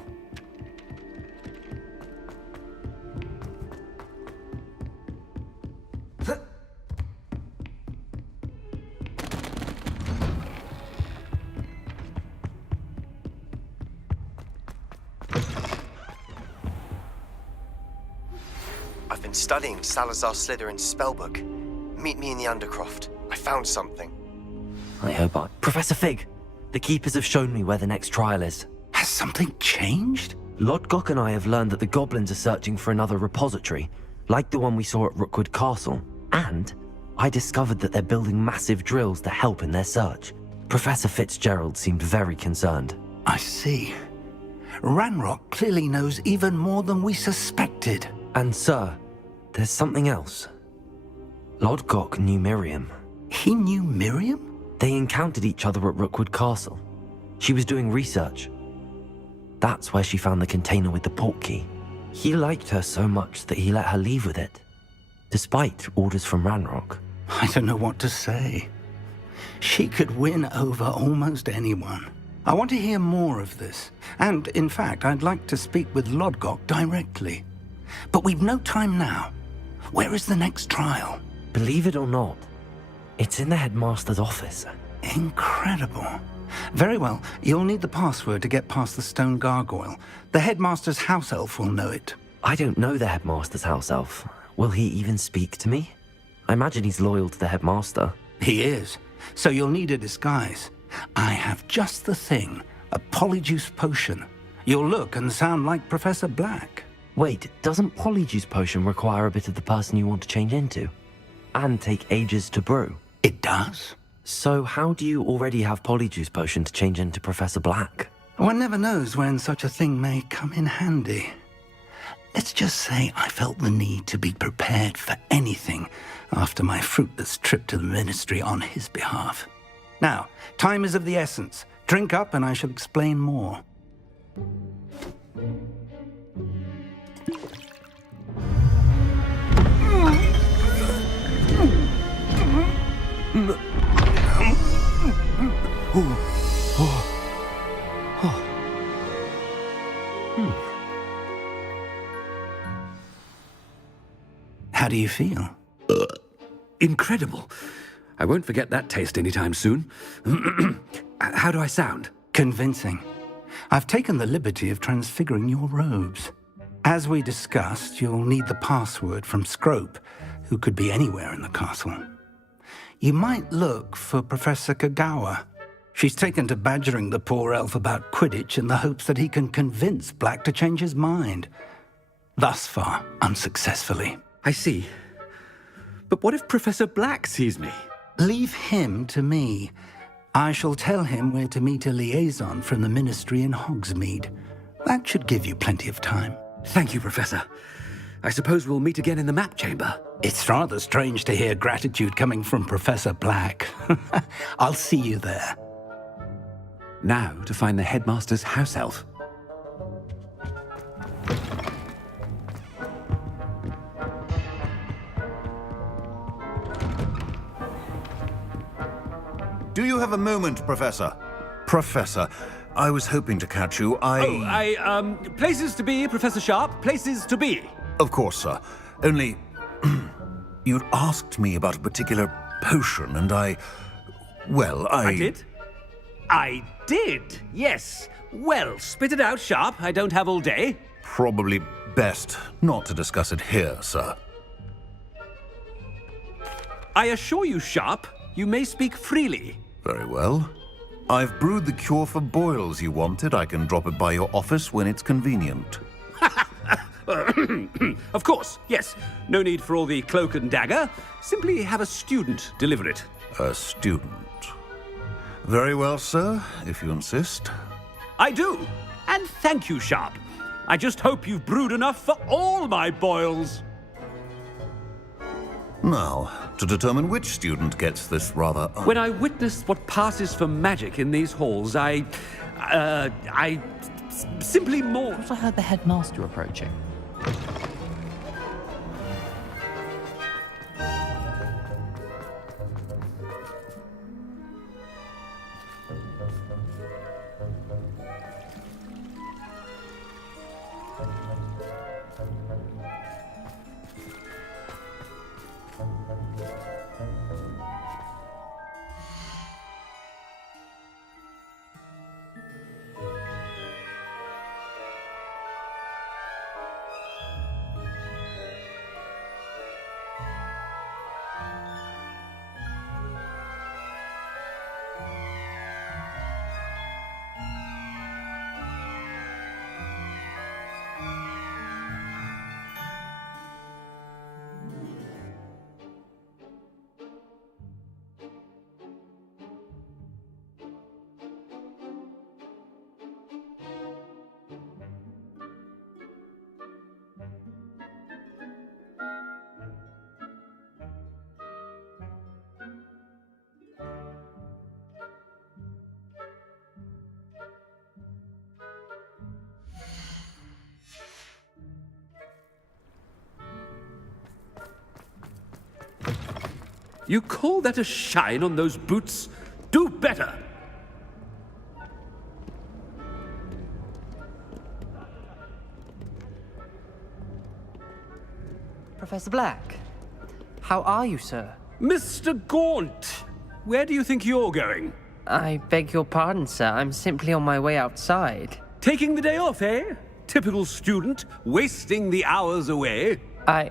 I've been studying Salazar Slytherin's spellbook. Meet me in the Undercroft. I found something. I hope I... Professor Fig! The Keepers have shown me where the next trial is. Has something changed? Lodgok and I have learned that the goblins are searching for another repository, like the one we saw at Rookwood Castle. And I discovered that they're building massive drills to help in their search. Professor Fitzgerald seemed very concerned. I see. Ranrock clearly knows even more than we suspected. And sir, there's something else. Lodgok knew Miriam. He knew Miriam? They encountered each other at Rookwood Castle. She was doing research. That's where she found the container with the portkey. He liked her so much that he let her leave with it, despite orders from Ranrock. I don't know what to say. She could win over almost anyone. I want to hear more of this. And, in fact, I'd like to speak with Lodgok directly. But we've no time now. Where is the next trial? Believe it or not, it's in the headmaster's office. Incredible. Very well. You'll need the password to get past the stone gargoyle. The headmaster's house elf will know it. I don't know the headmaster's house elf. Will he even speak to me? I imagine he's loyal to the headmaster. He is. So you'll need a disguise. I have just the thing. A polyjuice potion. You'll look and sound like Professor Black. Wait, doesn't polyjuice potion require a bit of the person you want to change into? And take ages to brew? It does. So how do you already have polyjuice potion to change into Professor Black? One never knows when such a thing may come in handy. Let's just say I felt the need to be prepared for anything after my fruitless trip to the ministry on his behalf. Now, time is of the essence. Drink up and I shall explain more. How do you feel? Incredible. I won't forget that taste anytime soon. How do I sound? Convincing. I've taken the liberty of transfiguring your robes. As we discussed, you'll need the password from Scrope, who could be anywhere in the castle. You might look for Professor Kagawa. She's taken to badgering the poor elf about Quidditch in the hopes that he can convince Black to change his mind. Thus far, unsuccessfully. I see. But what if Professor Black sees me? Leave him to me. I shall tell him where to meet a liaison from the ministry in Hogsmeade. That should give you plenty of time. Thank you, Professor. I suppose we'll meet again in the map chamber. It's rather strange to hear gratitude coming from Professor Black. I'll see you there. Now to find the headmaster's house elf. Do you have a moment, Professor? Professor, I was hoping to catch you. Places to be, Professor Sharp. Places to be. Of course, sir. Only, you'd asked me about a particular potion, and I did? I did, yes. Well, spit it out, Sharp. I don't have all day. Probably best not to discuss it here, sir. I assure you, Sharp, you may speak freely. Very well. I've brewed the cure for boils you wanted. I can drop it by your office when it's convenient. Of course, yes. No need for all the cloak and dagger. Simply have a student deliver it. A student. Very well, sir, if you insist. I do. And thank you, Sharp. I just hope you've brewed enough for all my boils. Now, to determine which student gets this rather... When I witness what passes for magic in these halls, I simply mourn. I heard the headmaster approaching. You call that a shine on those boots? Do better! Professor Black, how are you, sir? Mr. Gaunt! Where do you think you're going? I beg your pardon, sir. I'm simply on my way outside. Taking the day off, eh? Typical student, wasting the hours away. I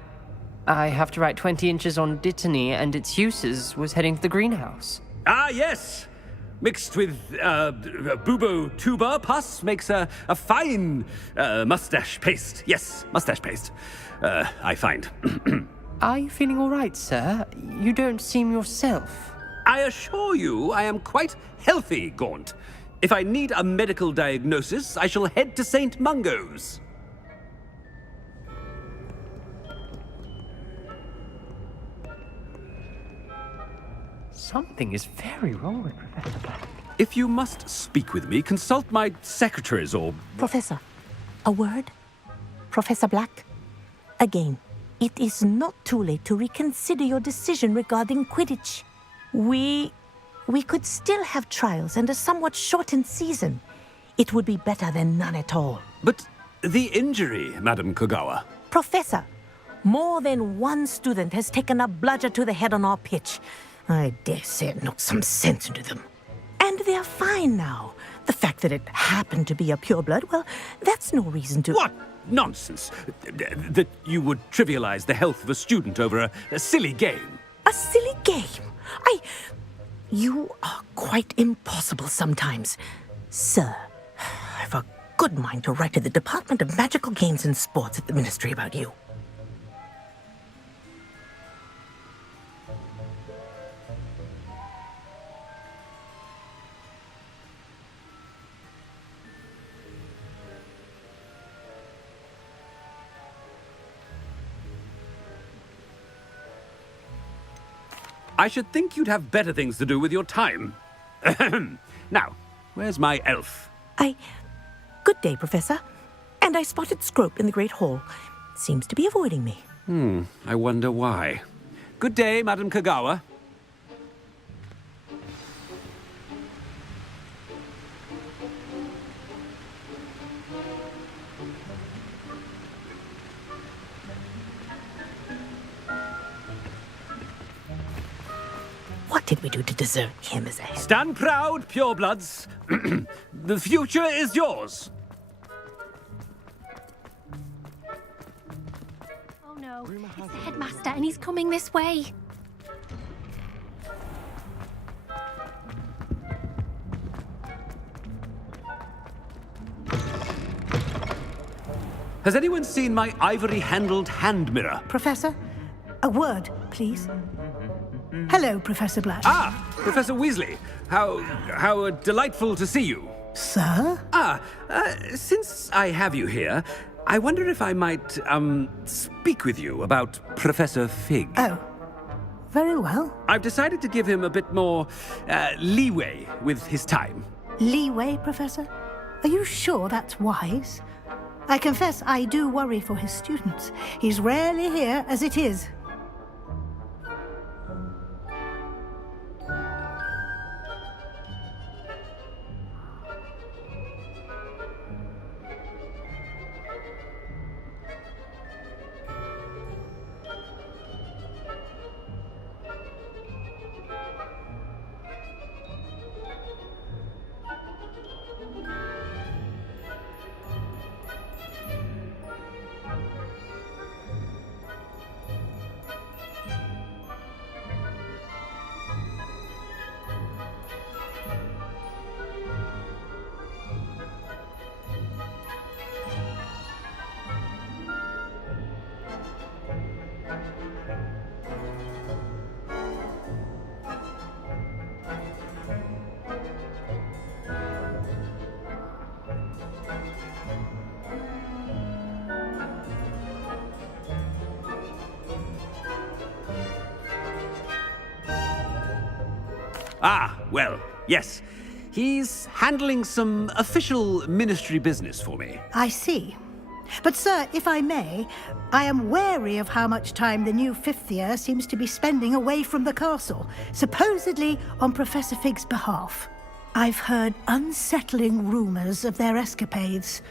have to write 20 inches on Dittany and its uses. Was heading to the greenhouse. Ah, yes! Mixed with bubo tuber pus makes a fine mustache paste. Yes, mustache paste. I find. Are you feeling all right, sir? You don't seem yourself. I assure you I am quite healthy, Gaunt. If I need a medical diagnosis, I shall head to St. Mungo's. Something is very wrong with Professor Black. If you must speak with me, consult my secretaries or... Professor, a word? Professor Black? Again, it is not too late to reconsider your decision regarding Quidditch. We could still have trials and a somewhat shortened season. It would be better than none at all. But the injury, Madam Kogawa. Professor, more than one student has taken a bludger to the head on our pitch. I dare say it knocked some sense into them. And they're fine now. The fact that it happened to be a pureblood, well, that's no reason to... What nonsense! That you would trivialize the health of a student over a silly game. A silly game? You are quite impossible sometimes. Sir, I've a good mind to write to the Department of Magical Games and Sports at the Ministry about you. I should think you'd have better things to do with your time. Now, where's my elf? Good day, Professor. And I spotted Scrope in the Great Hall. Seems to be avoiding me. I wonder why. Good day, Madam Kogawa. What did we do to deserve him as a head? Stand proud, purebloods. The future is yours. Oh no, it's the headmaster and he's coming this way. Has anyone seen my ivory-handled hand mirror? Professor, a word, please. Hello, Professor Black. Ah, Professor Weasley. How delightful to see you. Sir? Since I have you here, I wonder if I might, speak with you about Professor Fig. Oh, very well. I've decided to give him a bit more, leeway with his time. Leeway, Professor? Are you sure that's wise? I confess I do worry for his students. He's rarely here as it is. Ah, well, yes. He's handling some official ministry business for me. I see. But, sir, if I may, I am wary of how much time the new fifth year seems to be spending away from the castle, supposedly on Professor Fig's behalf. I've heard unsettling rumours of their escapades.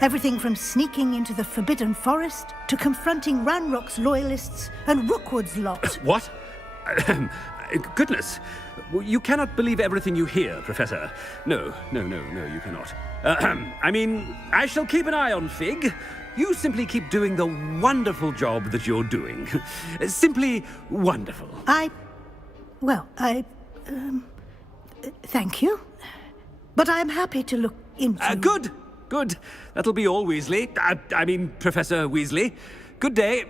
Everything from sneaking into the Forbidden Forest to confronting Ranrock's loyalists and Rookwood's lot. What? Goodness. You cannot believe everything you hear, Professor. No, you cannot. I mean, I shall keep an eye on Fig. You simply keep doing the wonderful job that you're doing. Simply wonderful. Thank you. But I'm happy to look into... Good. That'll be all, Weasley. I mean, Professor Weasley. Good day.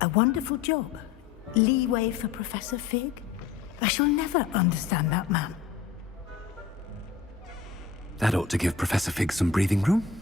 A wonderful job. Leeway for Professor Fig. I shall never understand that man. That ought to give Professor Fig some breathing room.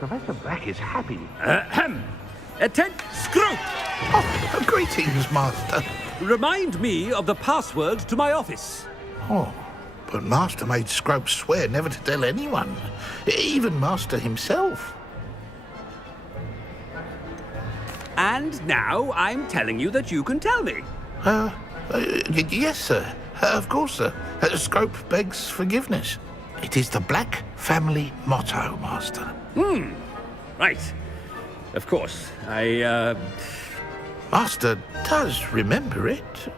Professor Black is happy. Attend, Scrope! Oh, greetings, Master. Remind me of the password to my office. Oh, but Master made Scrope swear never to tell anyone, even Master himself. And now I'm telling you that you can tell me. Yes, sir. Of course, sir. Scrope begs forgiveness. It is the Black family motto, Master. Right. Of course. Master does remember it.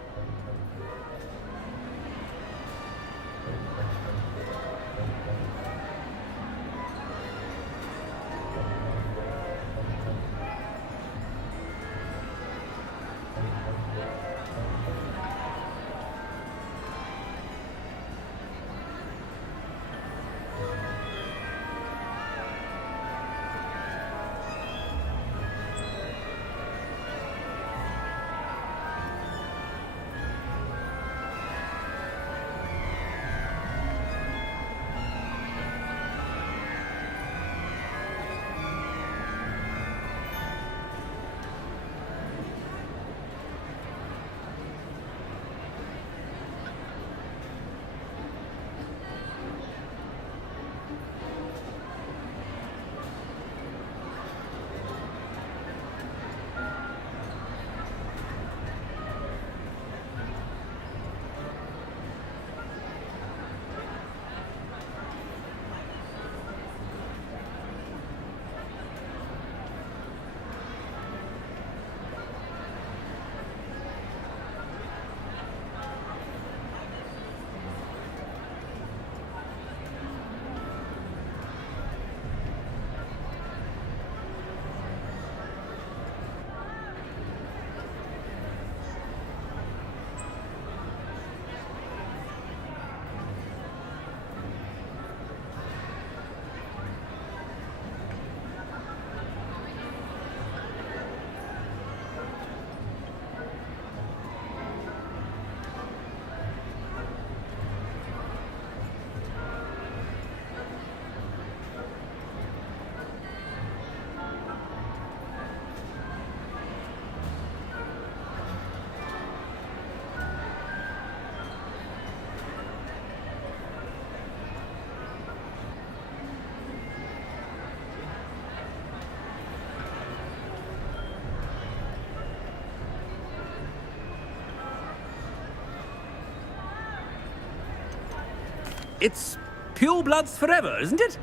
It's pure bloods forever, isn't it?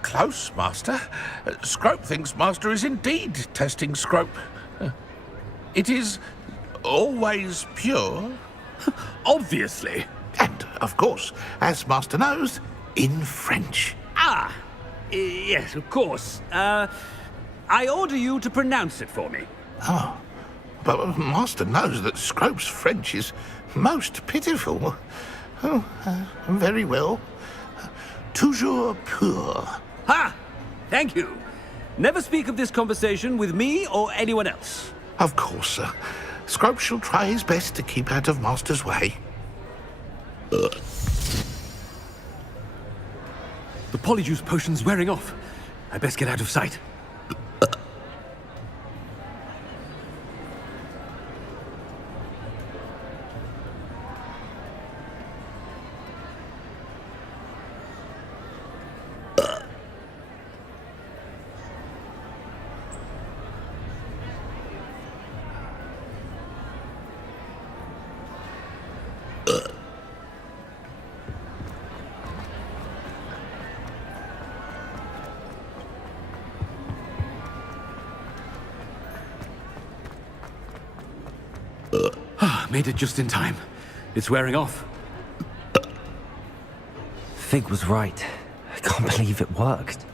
Close, Master. Scrope thinks Master is indeed testing Scrope. It is always pure. Obviously. And, of course, as Master knows, in French. Ah! Yes, of course. I order you to pronounce it for me. Oh, but Master knows that Scrope's French is most pitiful. Oh, very well. Toujours pur. Ha! Thank you. Never speak of this conversation with me or anyone else. Of course, sir. Scrope shall try his best to keep out of Master's way. The polyjuice potion's wearing off. I best get out of sight. Made it just in time. It's wearing off. Fig was right. I can't believe it worked.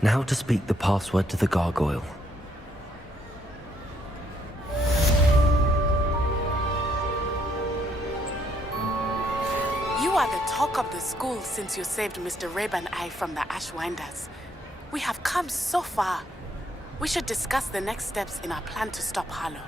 Now to speak the password to the gargoyle. You are the talk of the school since you saved Mr. Rabe and I from the Ashwinders. We have come so far. We should discuss the next steps in our plan to stop Harlow.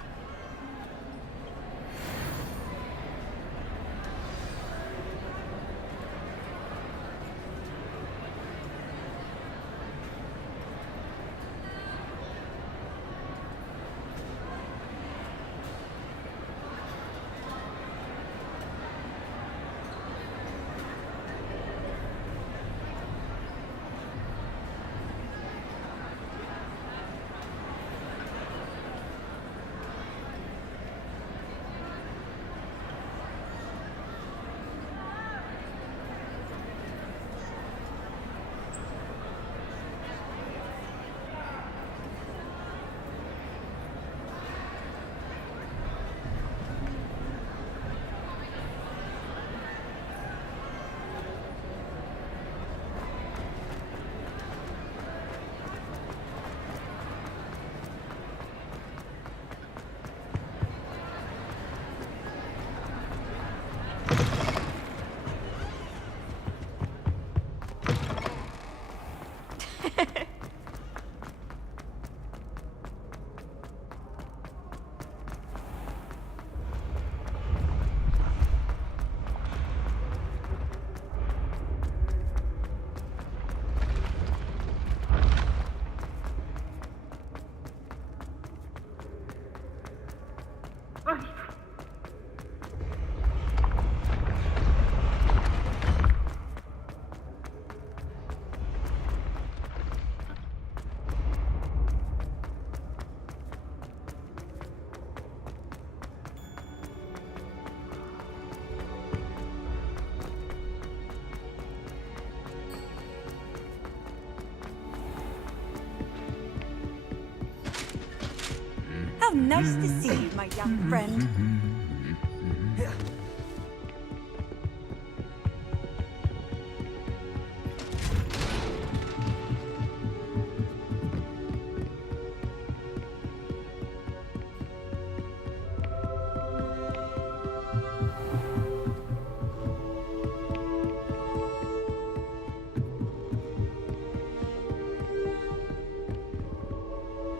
Nice to see you, my young friend.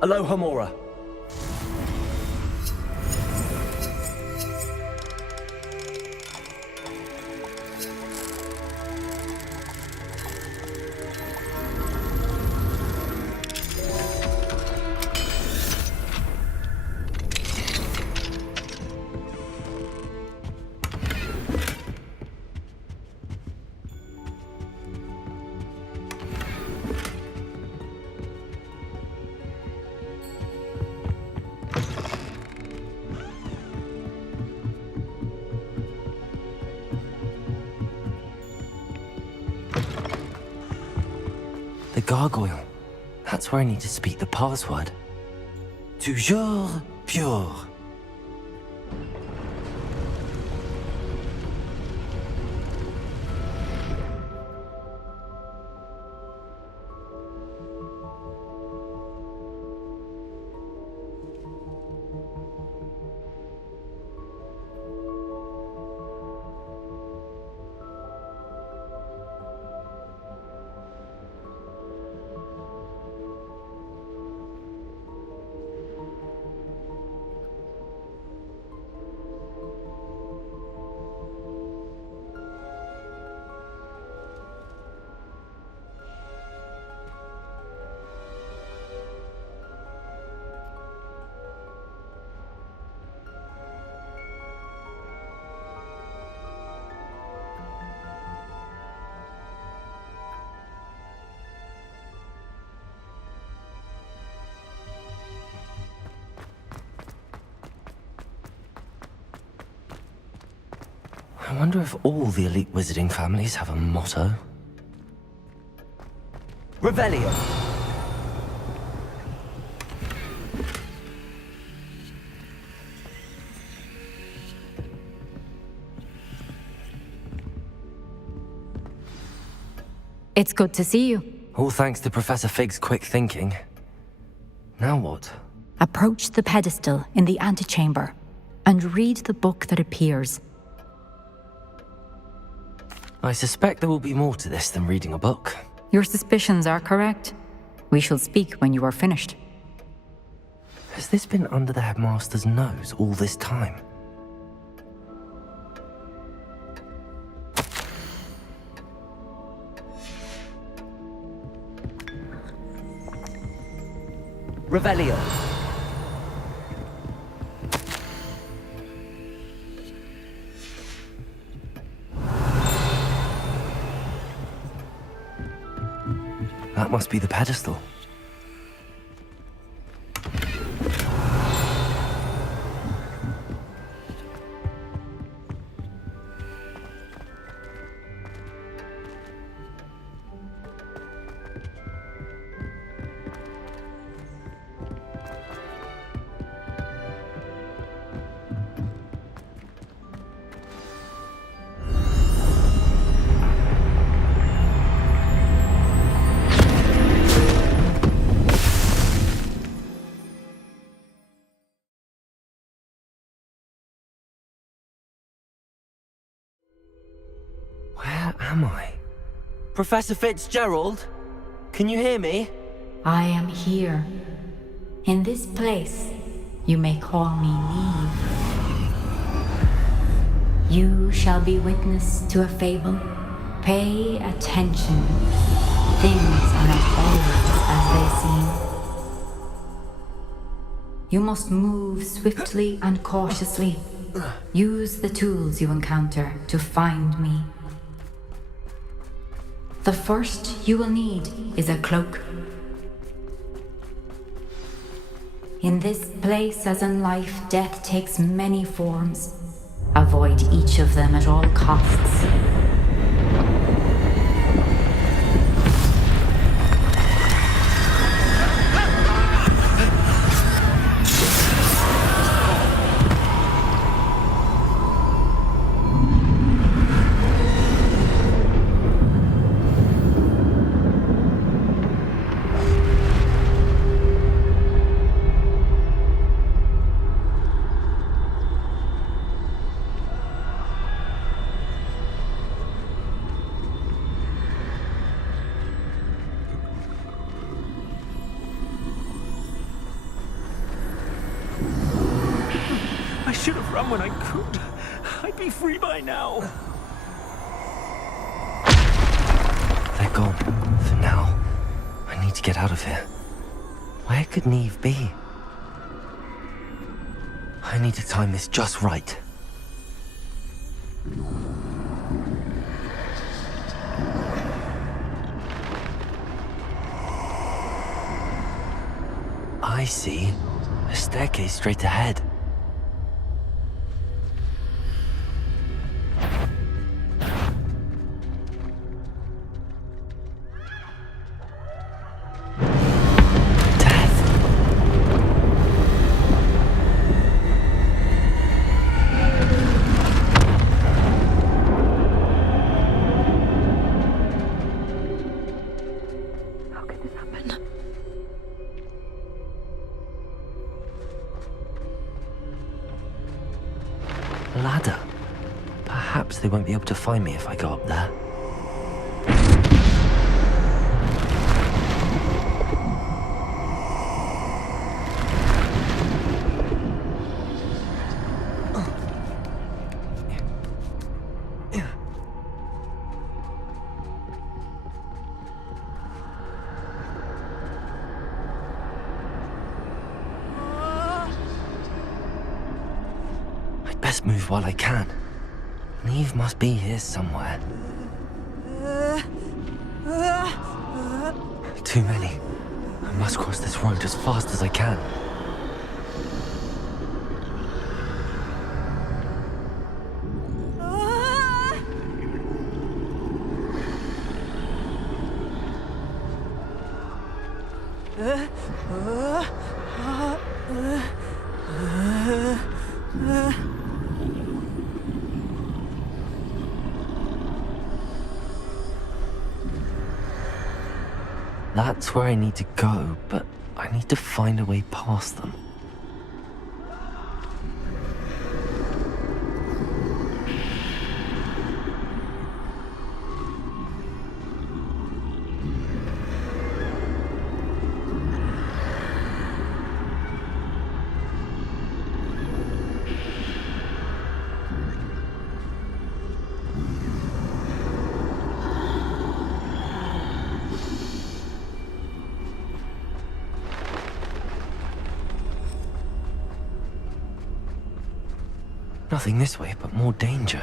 Aloha Mora. The gargoyle. That's where I need to speak the password. Toujours pure. I wonder if all the elite wizarding families have a motto. Revelio. It's good to see you. All thanks to Professor Fig's quick thinking. Now what? Approach the pedestal in the antechamber and read the book that appears. I suspect there will be more to this than reading a book. Your suspicions are correct. We shall speak when you are finished. Has this been under the headmaster's nose all this time? Revelio. That must be the pedestal. Where am I? Professor Fitzgerald? Can you hear me? I am here. In this place, you may call me Neve. You shall be witness to a fable. Pay attention. Things are not always as they seem. You must move swiftly and cautiously. Use the tools you encounter to find me. The first you will need is a cloak. In this place, as in life, death takes many forms. Avoid each of them at all costs. should have run when I could. I'd be free by now. They're gone. For now. I need to get out of here. Where could Neve be? I need to time this just right. I see. A staircase straight ahead. Ladder. Perhaps they won't be able to find me if I go up there. Best move while I can. Neve must be here somewhere. Too many. I must cross this road as fast as I can. That's where I need to go, but I need to find a way past them. Nothing this way, but more danger.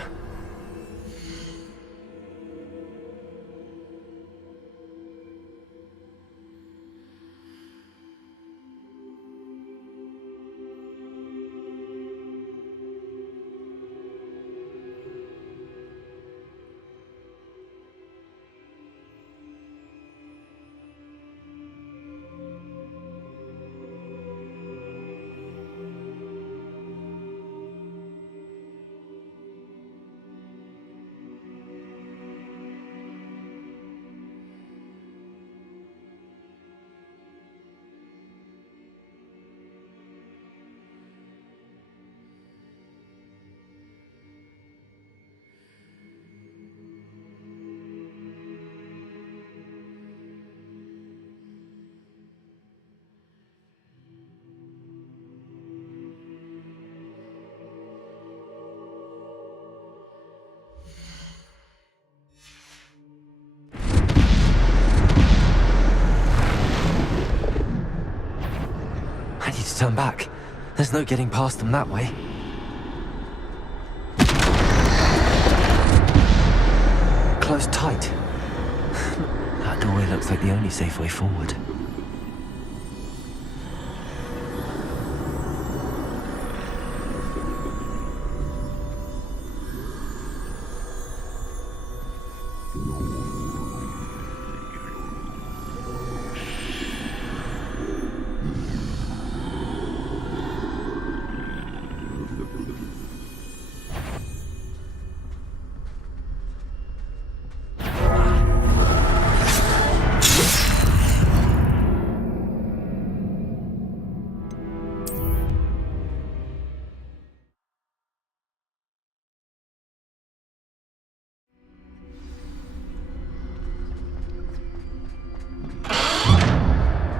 I need to turn back. There's no getting past them that way. Close tight. That doorway looks like the only safe way forward.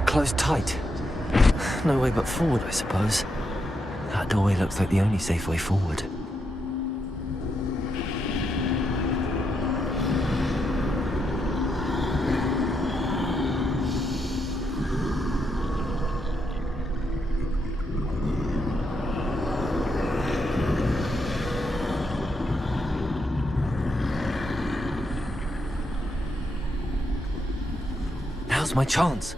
Closed tight. No way but forward, I suppose. That doorway looks like the only safe way forward. Now's my chance.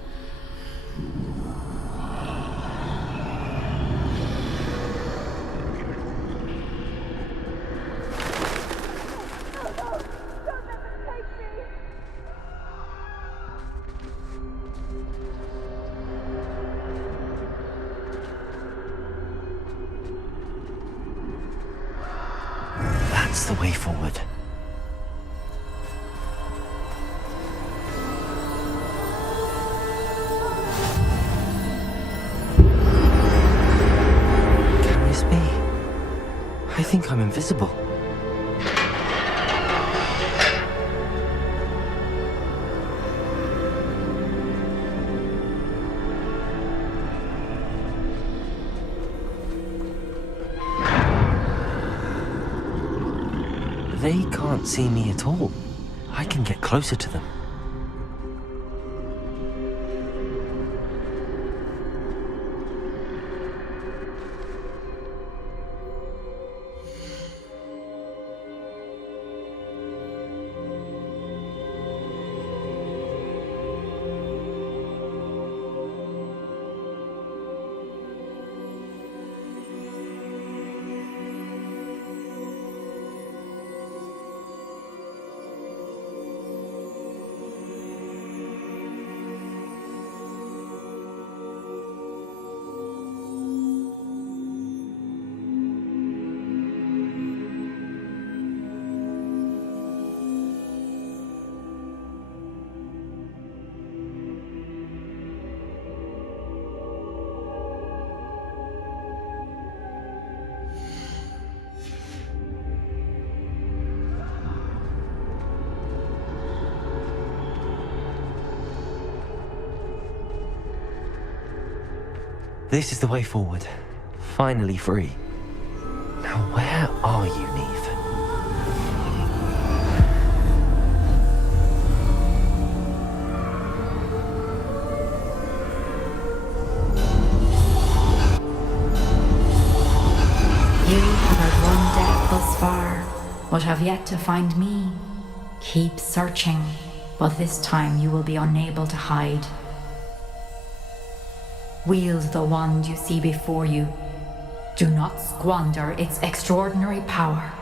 That's the way forward. Can this be? I think I'm invisible. They can't see me at all. I can get closer to them. This is the way forward. Finally free. Now where are you, Neve? You have had one death thus far, but have yet to find me. Keep searching, but this time you will be unable to hide. Wield the wand you see before you. Do not squander its extraordinary power.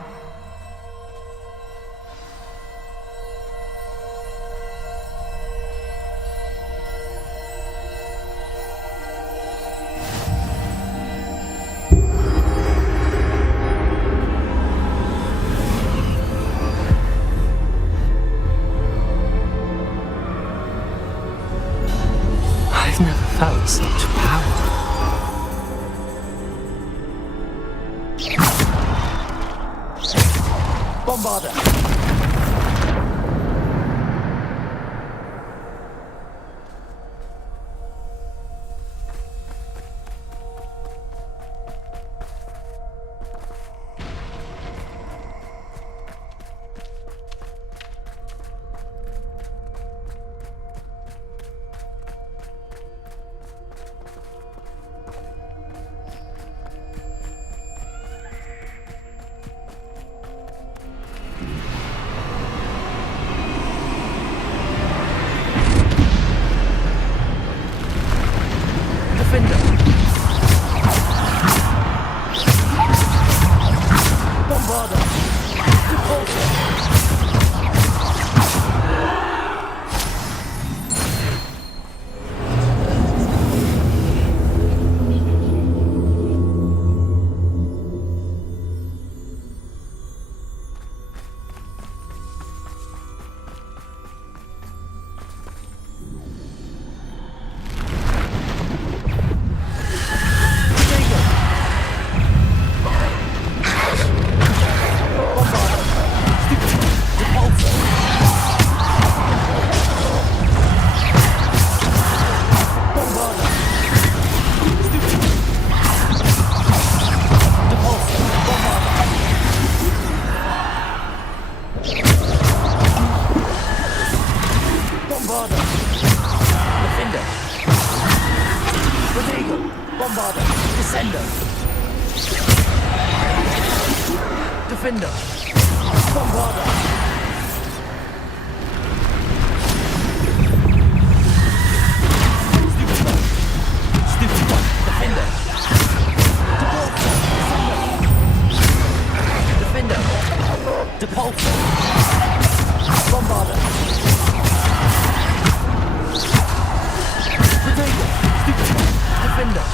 I've never felt such power. Bombarder! Defender! Bombarder! Stupid one! Defender! Defender! Depulsor! Bombarder! Protego! Stupid one! Defender!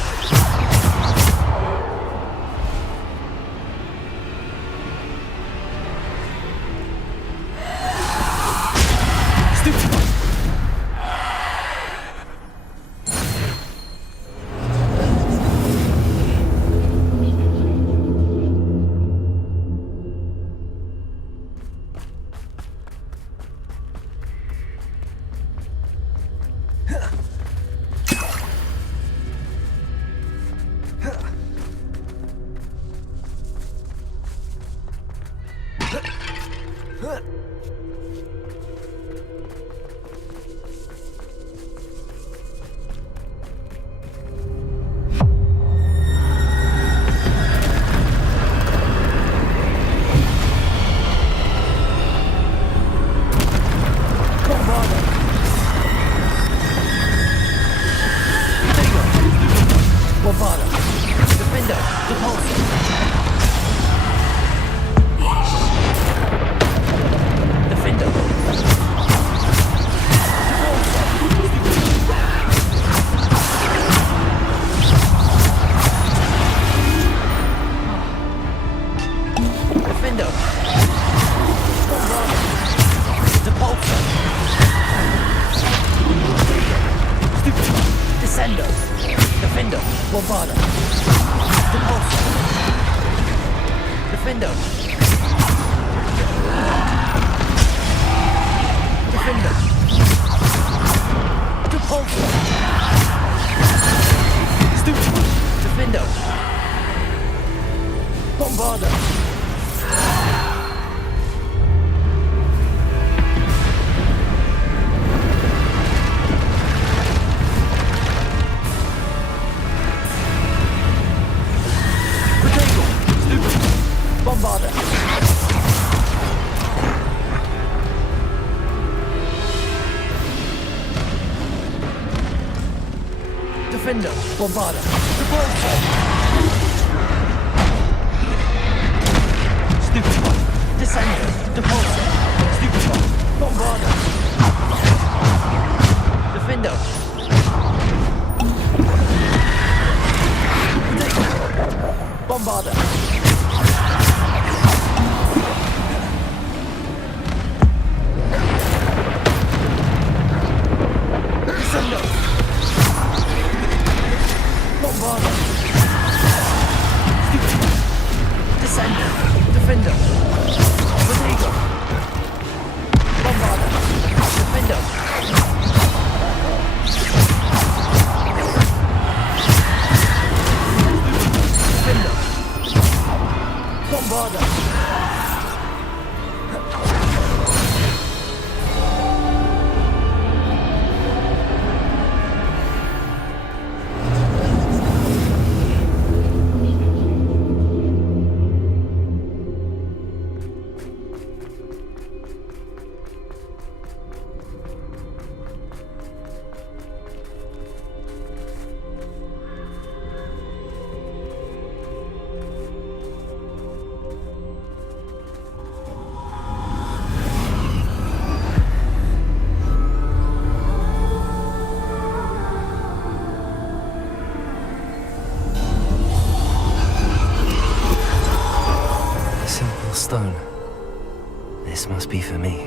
Defender, Bombarder, Depulsor! Stupid one, Descender, Depulsor, Stupid one, Bombarder, Defender, Bombarder, Descender, Bombarder, Descender, Defender, Protego, Bombarder, Defender, Defender, Bombarder. Stone. This must be for me.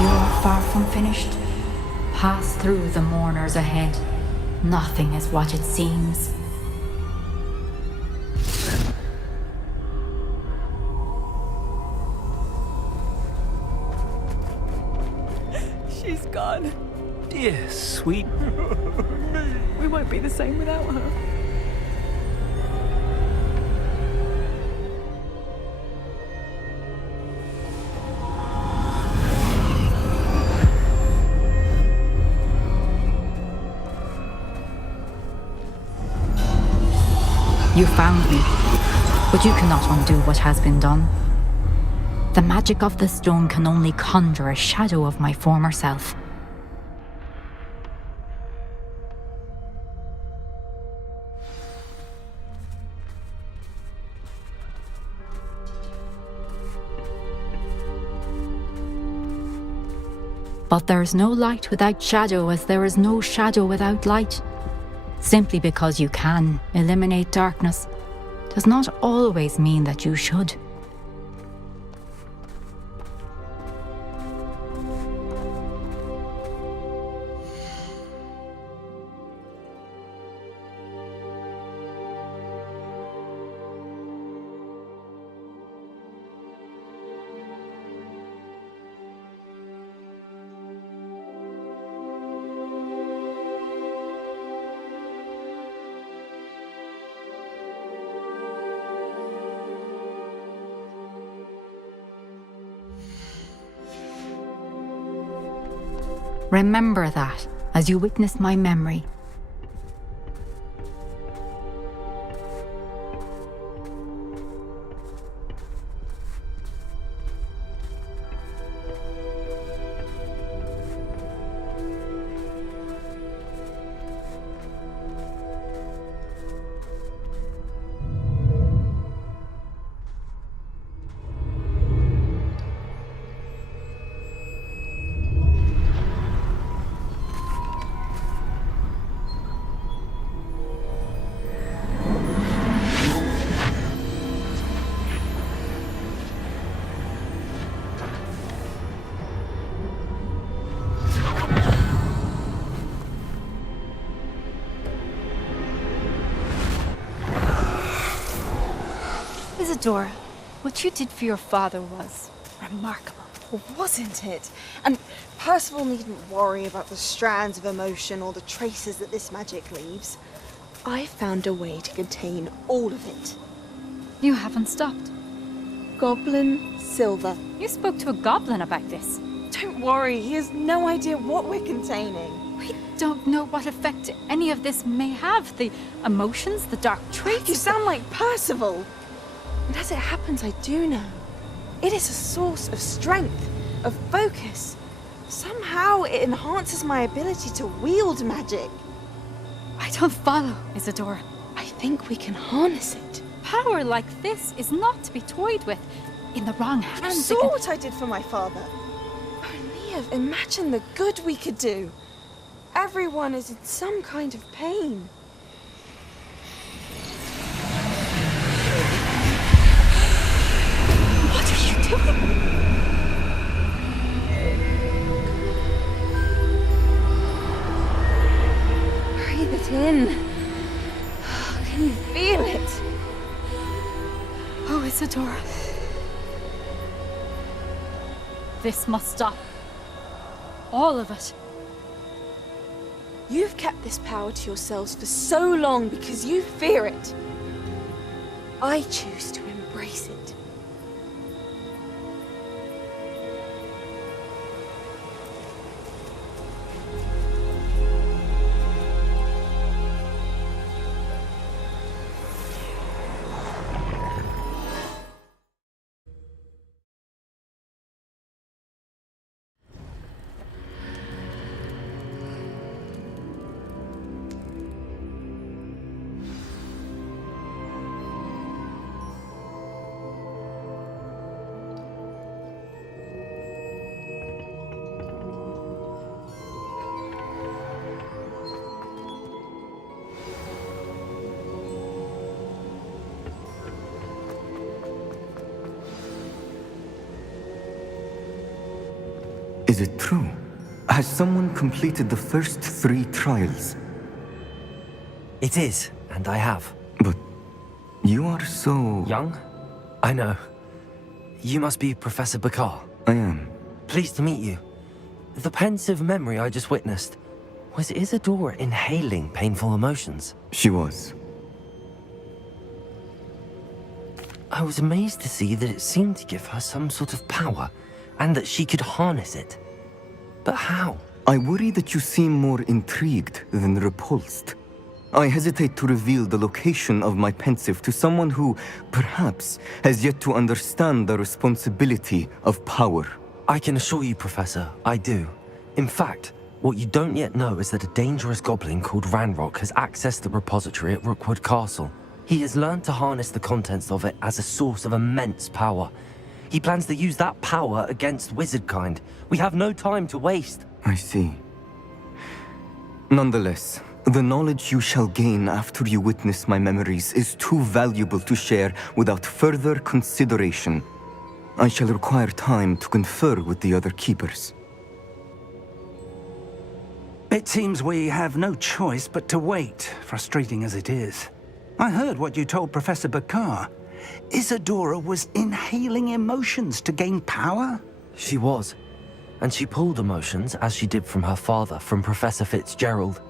You're far from finished. Pass through the mourners ahead. Nothing is what it seems. She's gone. gone. Dear, sweet... We won't be the same without her. You found me, but you cannot undo what has been done. The magic of the stone can only conjure a shadow of my former self. But there is no light without shadow, as there is no shadow without light. Simply because you can eliminate darkness does not always mean that you should. Remember that as you witness my memory. Isadora, what you did for your father was remarkable, wasn't it? And Percival needn't worry about the strands of emotion or the traces that this magic leaves. I found a way to contain all of it. You haven't stopped. Goblin Silver. You spoke to a goblin about this. Don't worry, he has no idea what we're containing. We don't know what effect any of this may have. The emotions, the dark traits. You sound like Percival. And as it happens, I do know. It is a source of strength, of focus. Somehow it enhances my ability to wield magic. I don't follow, Isadora. I think we can harness it. Power like this is not to be toyed with. In the wrong hands. You saw what I did for my father. Only imagine the good we could do. Everyone is in some kind of pain. What are you doing? Breathe it in. Can you feel it? Oh, Isadora. This must stop. All of it. You've kept this power to yourselves for so long because you fear it. I choose to embrace it. Is it true? Has someone completed the first 3 trials? It is, and I have. But you are so... Young? I know. You must be Professor Bakar. I am. Pleased to meet you. The pensive memory I just witnessed, was Isadora inhaling painful emotions? She was. I was amazed to see that it seemed to give her some sort of power, and that she could harness it. But how? I worry that you seem more intrigued than repulsed. I hesitate to reveal the location of my pensive to someone who, perhaps, has yet to understand the responsibility of power. I can assure you, Professor, I do. In fact, what you don't yet know is that a dangerous goblin called Ranrock has accessed the repository at Rookwood Castle. He has learned to harness the contents of it as a source of immense power. He plans to use that power against wizardkind. We have no time to waste. I see. Nonetheless, the knowledge you shall gain after you witness my memories is too valuable to share without further consideration. I shall require time to confer with the other keepers. It seems we have no choice but to wait, frustrating as it is. I heard what you told Professor Bakar. Isadora was inhaling emotions to gain power? She was. And she pulled emotions, as she did from her father, from Professor Fitzgerald,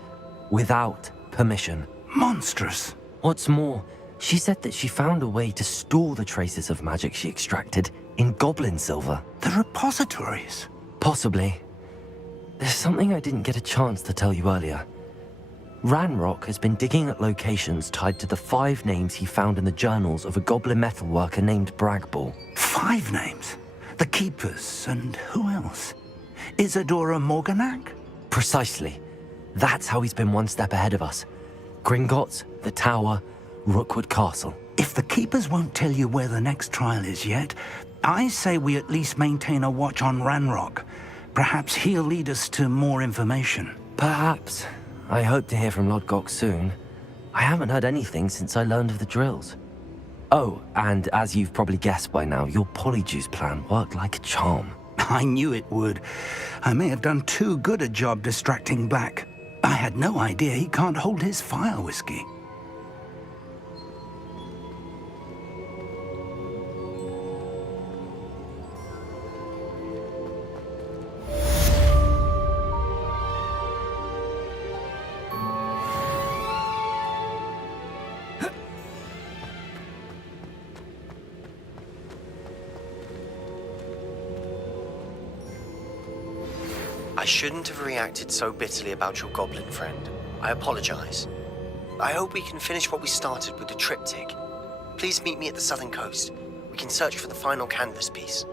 without permission. Monstrous. What's more, she said that she found a way to store the traces of magic she extracted in goblin silver. The repositories? Possibly. There's something I didn't get a chance to tell you earlier. Ranrock has been digging at locations tied to the 5 names he found in the journals of a goblin metalworker named Bragball. 5 names? The Keepers, and who else? Isadora Morganac? Precisely. That's how he's been one step ahead of us. Gringotts, the Tower, Rookwood Castle. If the Keepers won't tell you where the next trial is yet, I say we at least maintain a watch on Ranrock. Perhaps he'll lead us to more information. Perhaps. I hope to hear from Lodgok soon. I haven't heard anything since I learned of the drills. Oh, and as you've probably guessed by now, your polyjuice plan worked like a charm. I knew it would. I may have done too good a job distracting Black. I had no idea he can't hold his fire whiskey. I shouldn't have reacted so bitterly about your goblin friend. I apologize. I hope we can finish what we started with the triptych. Please meet me at the southern coast. We can search for the final canvas piece.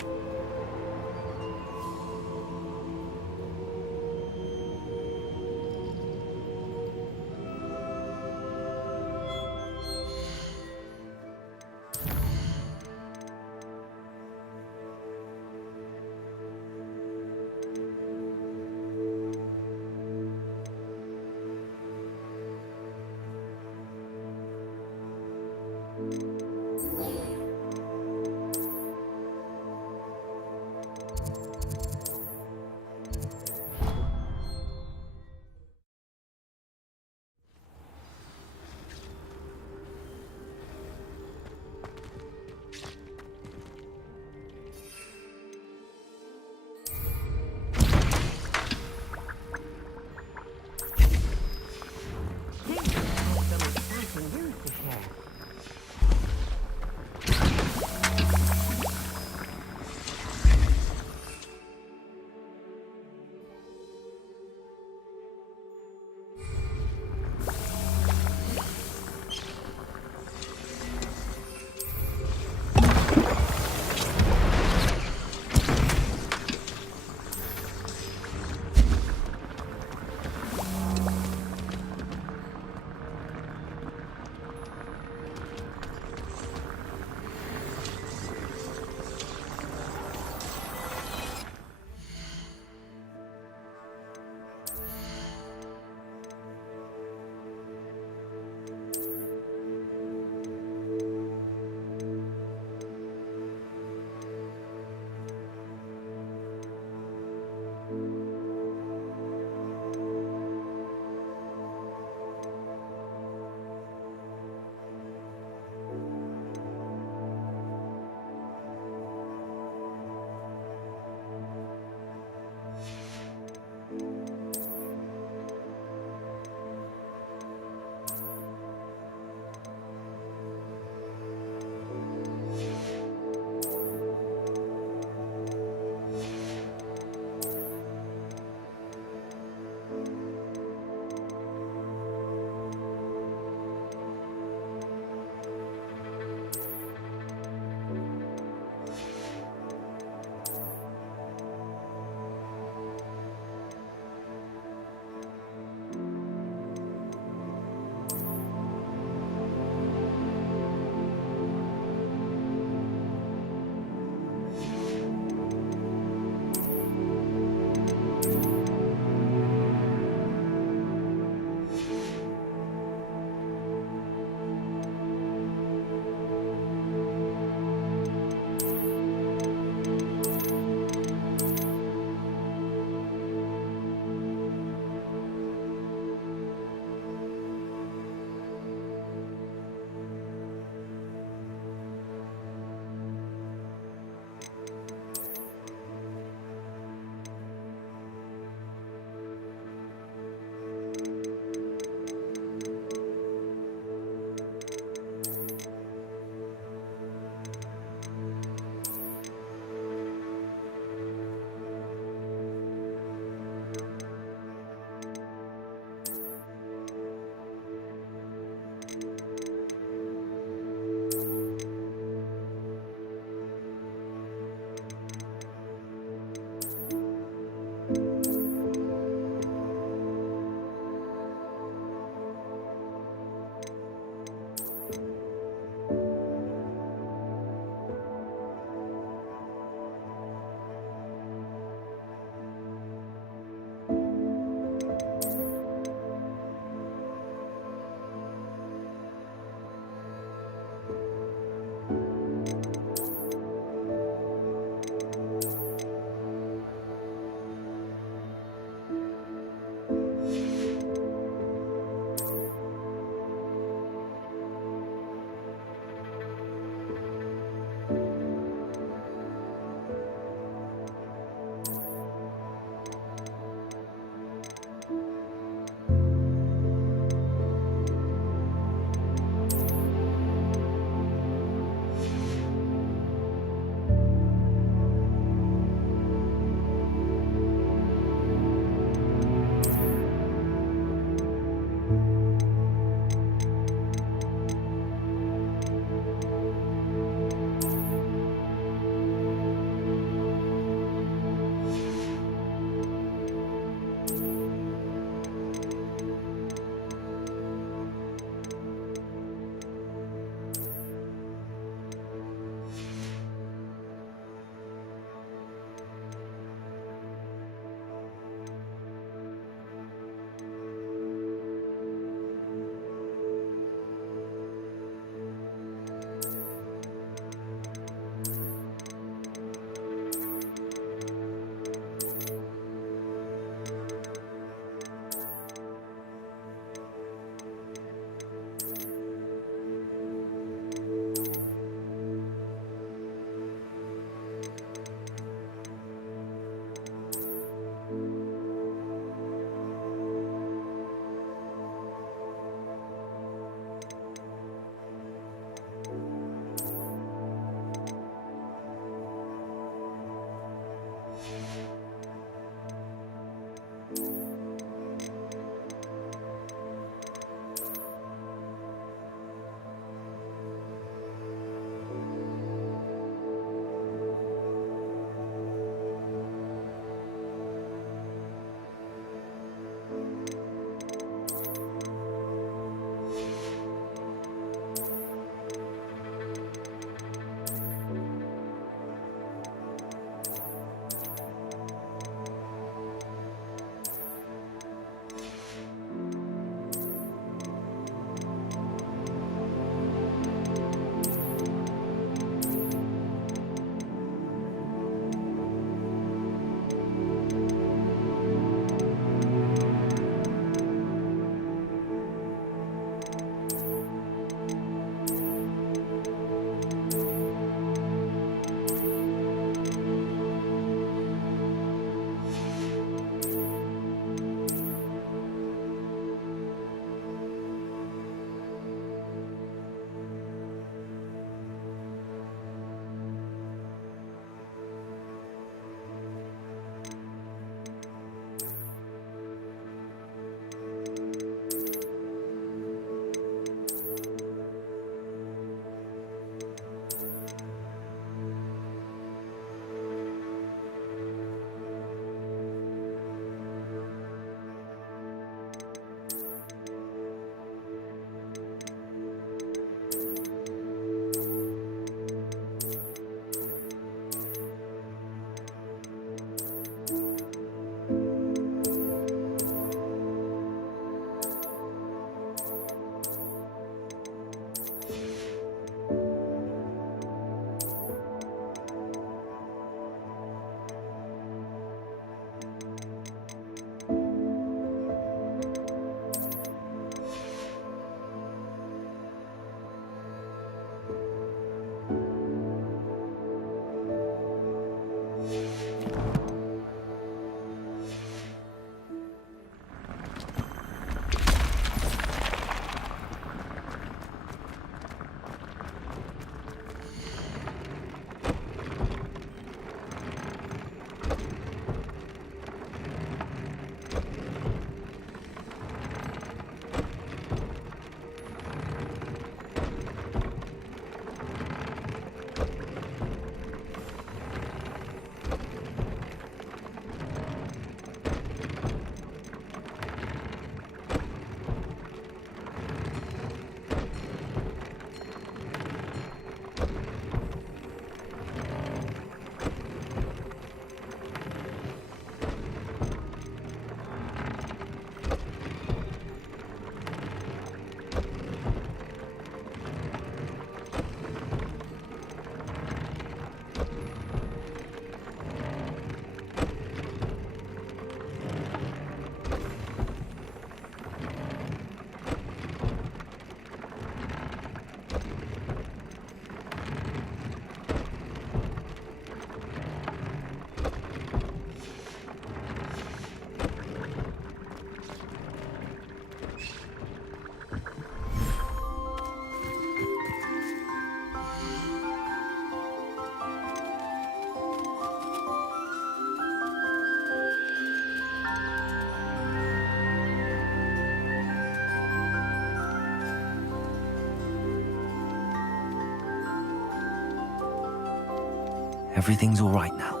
Everything's all right now.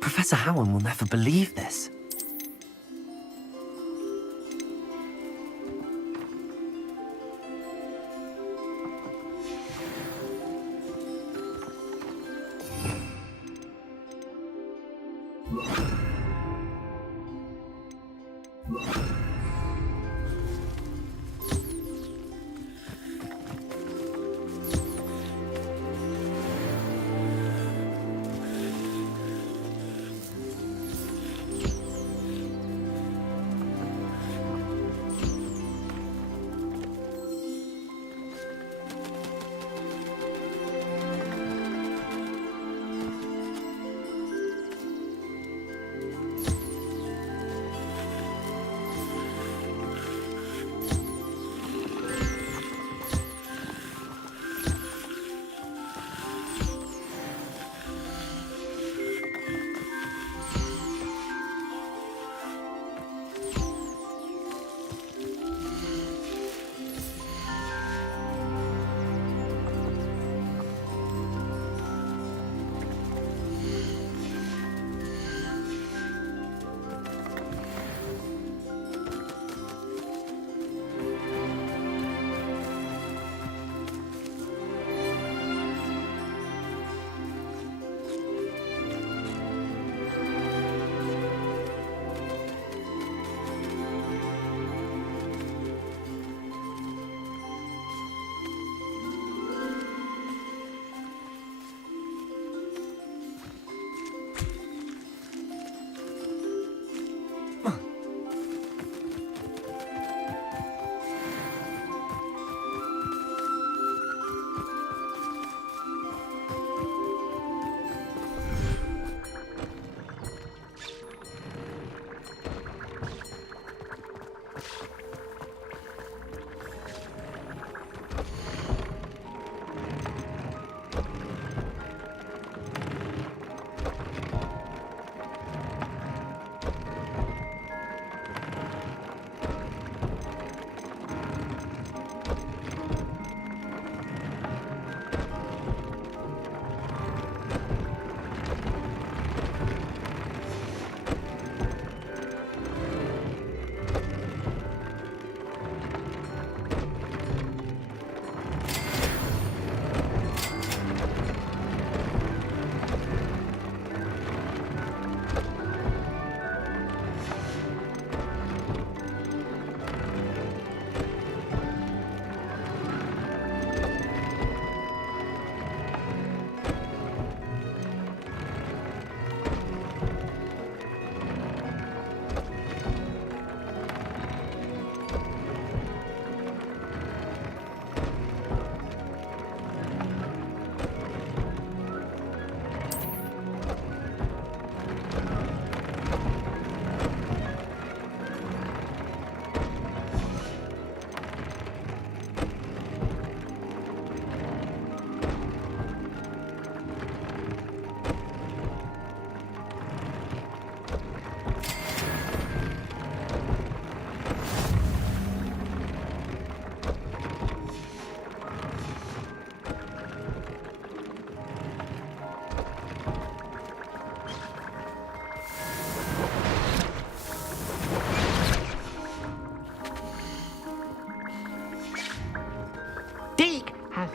Professor Howard will never believe this.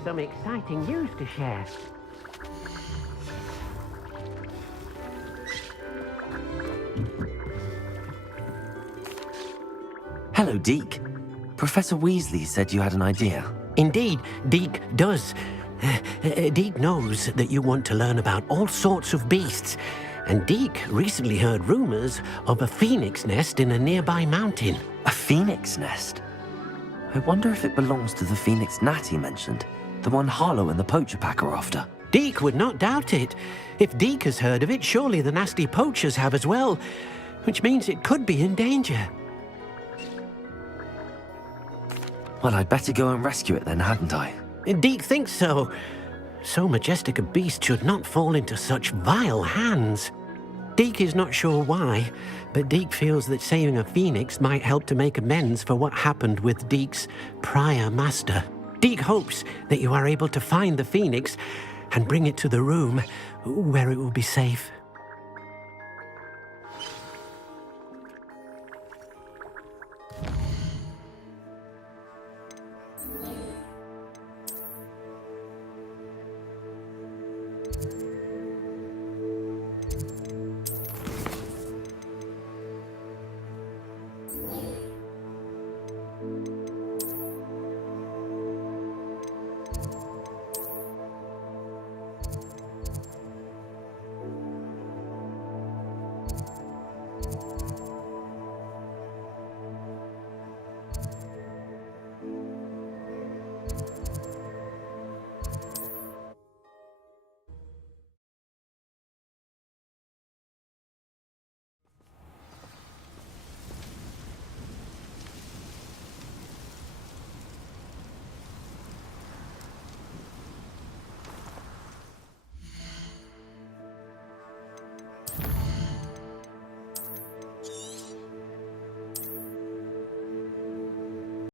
Some exciting news to share. Hello, Deke. Professor Weasley said you had an idea. Indeed, Deke does. Deke knows that you want to learn about all sorts of beasts, and Deke recently heard rumors of a phoenix nest in a nearby mountain. A phoenix nest? I wonder if it belongs to the phoenix gnat he mentioned. The one Harlow and the poacher pack are after. Deke would not doubt it. If Deke has heard of it, surely the nasty poachers have as well, which means it could be in danger. Well, I'd better go and rescue it then, hadn't I? Deke thinks so. So majestic a beast should not fall into such vile hands. Deke is not sure why, but Deke feels that saving a phoenix might help to make amends for what happened with Deke's prior master. Deke hopes that you are able to find the phoenix and bring it to the room where it will be safe.